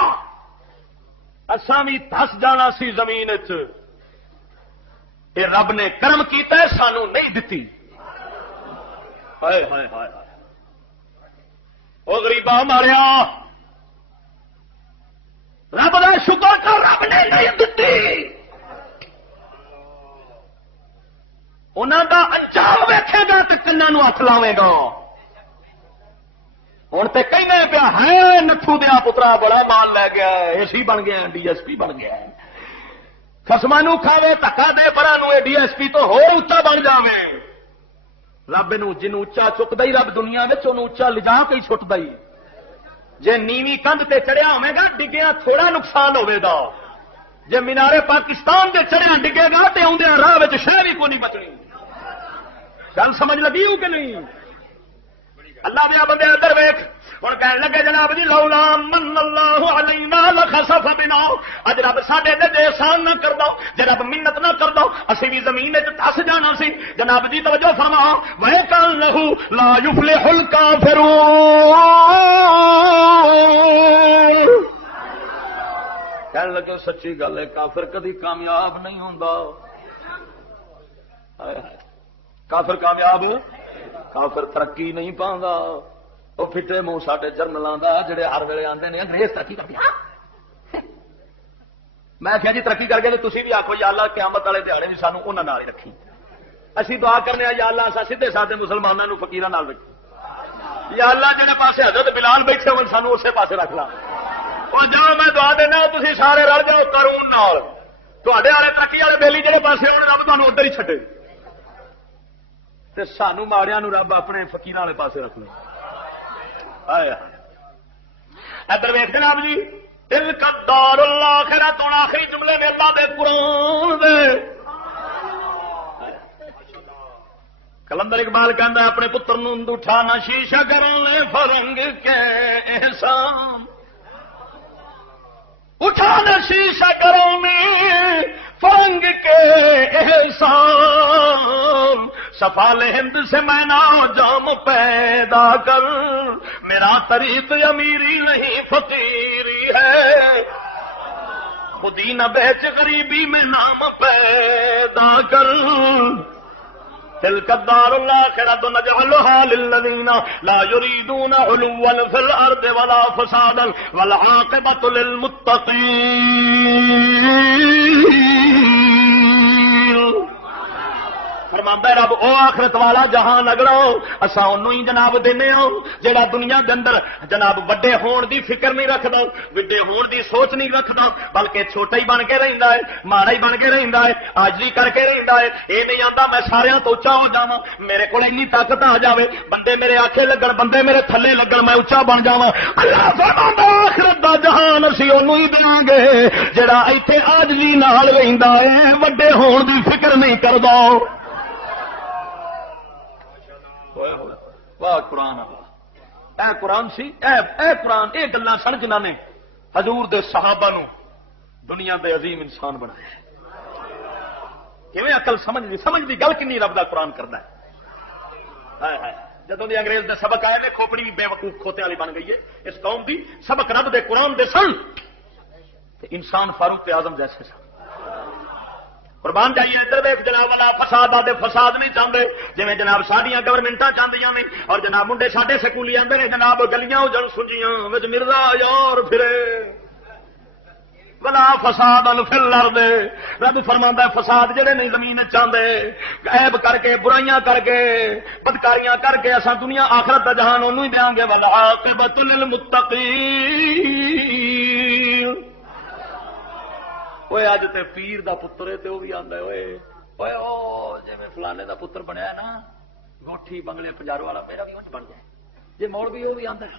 اساں بھی تس جانا سی زمین وچ اے رب نے کرم کیتا ہے سانو نہیں دتی ہائے ہائے ہائے او غریبا ماریا رب دا شکر کر رب نے نہیں دتی انہاں دا انجام ویکھے گا تے کناں نوں ہاتھ لاوے گا ہن تے کہنے پیا ہے نٹھو دیا پترا بڑا مال لے گیا اے سی بن گیا ڈی ایس پی بن گیا خسما نو کھاوے دھکا دے پرا نو ڈی ایس پی تو ہور اچا بن جاوے رب نو جنوں اچا چکدا ہی رب دنیا وچ اونوں اچا لجا کے چھٹدا ہی جے نیویں کندھ تے چڑھیا ہوے گا ڈگیا تھوڑا نقصان ہوے گا جے مینارے پاکستان دے چڑھیا ڈگے گا تے اوندے راہ وچ شے وی کوئی نہیں بچنی گل سمجھ لگی ہو کہ نہیں اللہ دیا بندے ادھر ویکھ ہن کہن لگے جناب جی لولا من اللہ علینا لخسف بنا اج رب ساڈے تے احسان نہ کردا جے رب منت نہ کردا اسی بھی زمین وچ دس جانا سی جناب جی توجہ فرما وے کان لہو لا یفلح الکافرون کہن لگے سچی گل ہے کافر کدی کامیاب نہیں ہوندا کافر کامیاب کافر ترقی نہیں پاؤں وہ پھٹے منہ ساڈے جرنلاں دا جڑے ہر ویلے آندے نے انگریز ترقی کر گیا میں کہیا جی ترقی کر گئے تسی بھی آکھو یا اللہ قیامت والے دیہاڑے بھی سانو انہاں نال ہی رکھی اسی دعا کرنے یا اللہ اساں سیدھے سادے مسلماناں نو فقیراں نال رکھی یا اللہ جڑے پاسے حضرت بلال بیٹھے ہون سانو اسے پاسے رکھ لا او جاؤ میں دعا دینا تسی سارے رل جاؤ قارون نال تواڈے والے ترقی والے بیلی جڑے پاسے ہون رب تانوں ادھر ہی چھڈے تے سانو ماڑیاں نو رب اپنے فقیراں والے پاسے رکھ لے ادھر ویکھ جناب جی تلک الدار الاخرۃ آخری جملے میں اللہ دے قرآن دے کلندر اقبال کہندا ہے اپنے پتر نوں اٹھانا شیشہ کرن لے فرنگ کے احسان اٹھانا شیشہ کروں میں فرنگ کے احسان سفال ہند سے میں نا جام پیدا کر میرا طریق امیری نہیں فقیری ہے خودی نہ بیچ غریبی میں نام پیدا کر تلک الدار الاخرۃ نجعلها للذین لا يريدون علوا في الارض ولا فسادا والعاقبۃ للمتقین فرماندا ہے رب او آخرت والا جہان اگڑا اساں اونوں ہی جناب دینے ہاں جڑا دنیا دے اندر جناب وڈے ہون دی فکر نہیں رکھدا وڈے ہون دی سوچ نہیں رکھدا بلکہ چھوٹا ہی بن کے رہندا ہے ماڑا ہی بن کے رہندا ہے عاجزی کر کے رہندا ہے اے نہیں آندا میں سارےاں تو اونچا ہو جاواں میرے کول اتنی طاقت آ جاوے بندے میرے آکھے لگن بندے میرے تھلے لگن میں اونچا بن جاواں اللہ فرماندا آخرت دا جہان اسی اونوں ہی دیاں گے جڑا ایتھے عاجزی نال رہندا ہے وڈے ہون دی فکر نہیں کردا واہ قرآن اے قرآن سی اے قرآن اے گلاں سن جنہاں نے حضور دے صحابہ نو دنیا دے عظیم انسان بنایا کیویں عقل سمجھ دی گل کنی رب دا قرآن کردا ہے ہائے ہائے جدوں دی انگریز دے سبق آئے نے کھوپڑی بھی بے وقوف کھوتے والی بن گئی ہے اس قوم دی سبق رب دے قرآن دے سن تے انسان فاروق اعظم جیسے سن قربان جائیے ادھر دیکھ جناب والا فساد آدھے فساد نہیں چاہتے جی جناب ساڈیاں گورنمنٹاں چاہدیاں نے اور جناب منڈے ساڈے سکولی آندے نے جناب گلیاں اجڑ سجیاں وچ مرزا یار پھرے ولا فساد فی الارض رب فرماندا ہے فساد جڑے نہیں زمین چاہتے عیب کر کے برائیاں کر کے بدکاریاں کر کے اساں دنیا آخرت دا جہان اونوں ہی دیاں گے والعاقبۃ للمتقین اوے اج تے پیر دا پتر ہے تے او بھی آندا ہے اوے او جویں فلانے دا پتر بنیا ہے نا گوٹھی بنگلے پنجارو والا میرا بھی اونج بن جائے جی مولوی وہ بھی آتا ہے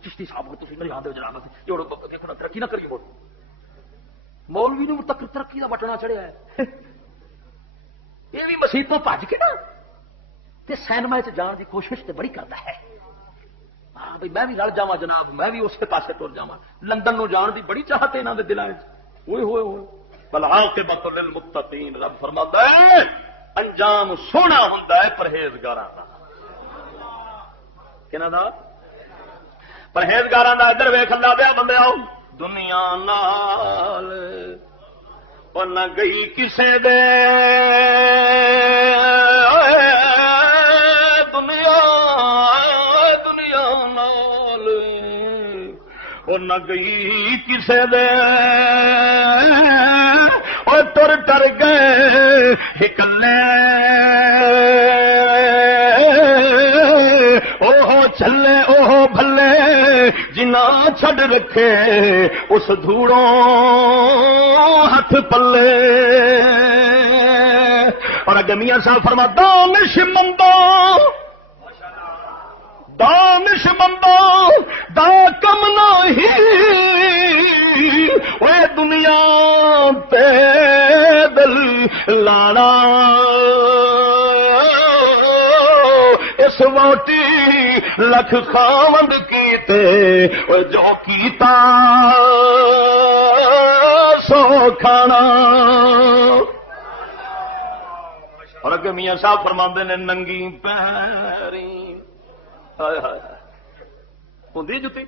چشتی صاحب تھی میرے آدھے جناب جوڑو دیکھو نا ترقی نہ کریے بول مولوی نے ترقی کا بٹنا چڑھیا ہے یہ بھی مسیح تو بج کے نا سینما جان کی کوشش تو بڑی کرتا ہے ہاں بھائی میں بھی رل جا جناب میں بھی اسی پاسے ٹر جا لندن نو جان کی بڑی چاہت ہے یہاں کے دلوں ہوئے ہوئے ہوئے والعاقبۃ للمتقین رب فرماتا ہے انجام سونا ہوندا ہے پرہیزگاراں دا کنا دا پرہیزگاراں دا ادھر ویکھ اللہ دے بندے آؤ دنیا نال او نہ گئی کسے دے دنیا نال او نہ گئی کسے دے او تر ٹر گئے اکلے اوہ چلے اوہ بھلے جنا چھڈ رکھے اس دھوڑوں ہاتھ پلے اور اگر میاں صاحب فرما دانش مندو دا کم نہیں وہ دنیا تے دل لانا اس ووٹی لکھ خاوند کیتے جو کیتا سو کھانا اور اگر میاں صاحب فرماندے نے ننگی پیری ہوں جتی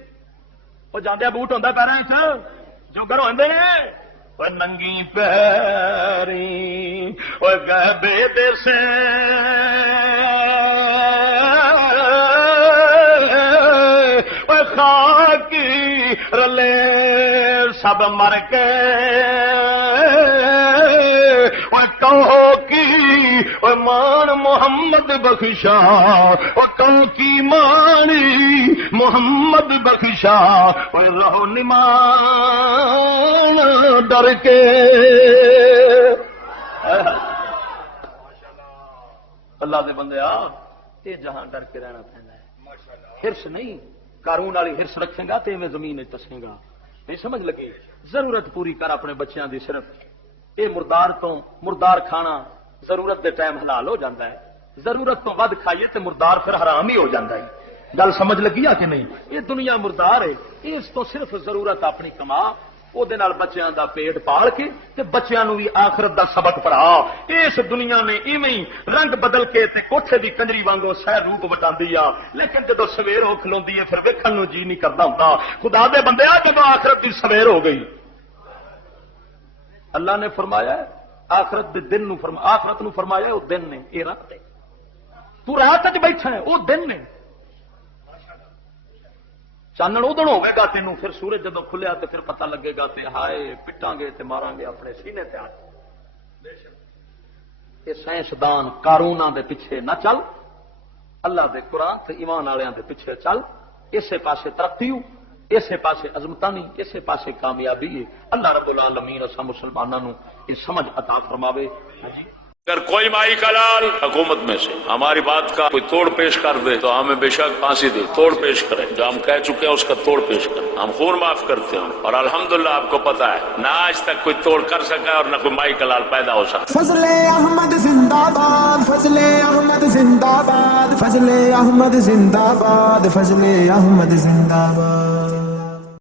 وہ جانے بوٹ ہوں پیروں جو گھر ہوتے ہیں وہ ننگی پیری وہ گئے بے دسے وہ خاکی رلے سب مر کے وہ کہو کی وہ مان محمد بخشا وہ کہو کی مانی محمد بخشا وہ رہو نمان ڈر کے اللہ دے بندے یہ جہاں ڈر کے رہنا پہنا ہے ہرس نہیں قارون والی ہرس رکھے گا تو میں زمین تسے گا نہیں سمجھ لگی ضرورت پوری کر اپنے بچیاں دی صرف یہ مردار تو مردار کھانا ضرورت دے ٹائم حلال ہو جاتا ہے ضرورت تو ود کھائیے تو مردار پھر حرام ہی ہو جاتا ہے گل سمجھ لگی کہ نہیں یہ دنیا مردار ہے اس تو صرف ضرورت اپنی کما وہ بچیاں دا پیٹ پال کے تے بچیاں نو بھی آخرت دا سبق پڑھا اس دنیا نے ایویں رنگ بدل کے تے کوٹھے دی کنجری وانگو سہ روپ وٹاندی آ لیکن جدو سویر ہو کھلوندی ہے پھر ویکھن نو جی نہیں کردا ہوندا خدا دے بندے جدو آخرت دی سویر ہو گئی اللہ نے فرمایا آخرت دے دن نو آخرت نو فرمایا وہ دن نے یہ رات ہے تو رات وچ بیٹھا ہے وہ دن نے چانن ادھر ہوئے گا تینوں پھر سورج جدو کھلیا تو پھر پتہ لگے گا تے ہائے پٹاں گے تے ماراں گے اپنے سینے تے ہاتھ یہ سائنسدان قاروناں دے پیچھے نہ چل اللہ دے قرآن تے ایمان والےاں دے پیچھے چل اسے پاسے ترقی اسے پاسے عظمتاں نہیں اسے پاسے کامیابی ہے اللہ رب العالمین اساں مسلماناں نوں یہ سمجھ عطا فرماوے اگر کوئی مائی کا لال حکومت میں سے ہماری بات کا کوئی توڑ پیش کر دے تو ہمیں بے شک پھانسی دے توڑ پیش کریں جو ہم کہہ چکے ہیں اس کا توڑ پیش کریں ہم خون معاف کرتے ہیں اور الحمدللہ آپ کو پتا ہے نہ آج تک کوئی توڑ کر سکا اور نہ کوئی مائی کا لال پیدا ہو سکا فضل احمد زندہ باد فضل احمد زندہ باد فضل احمد زندہ باد فضل احمد زندہ باد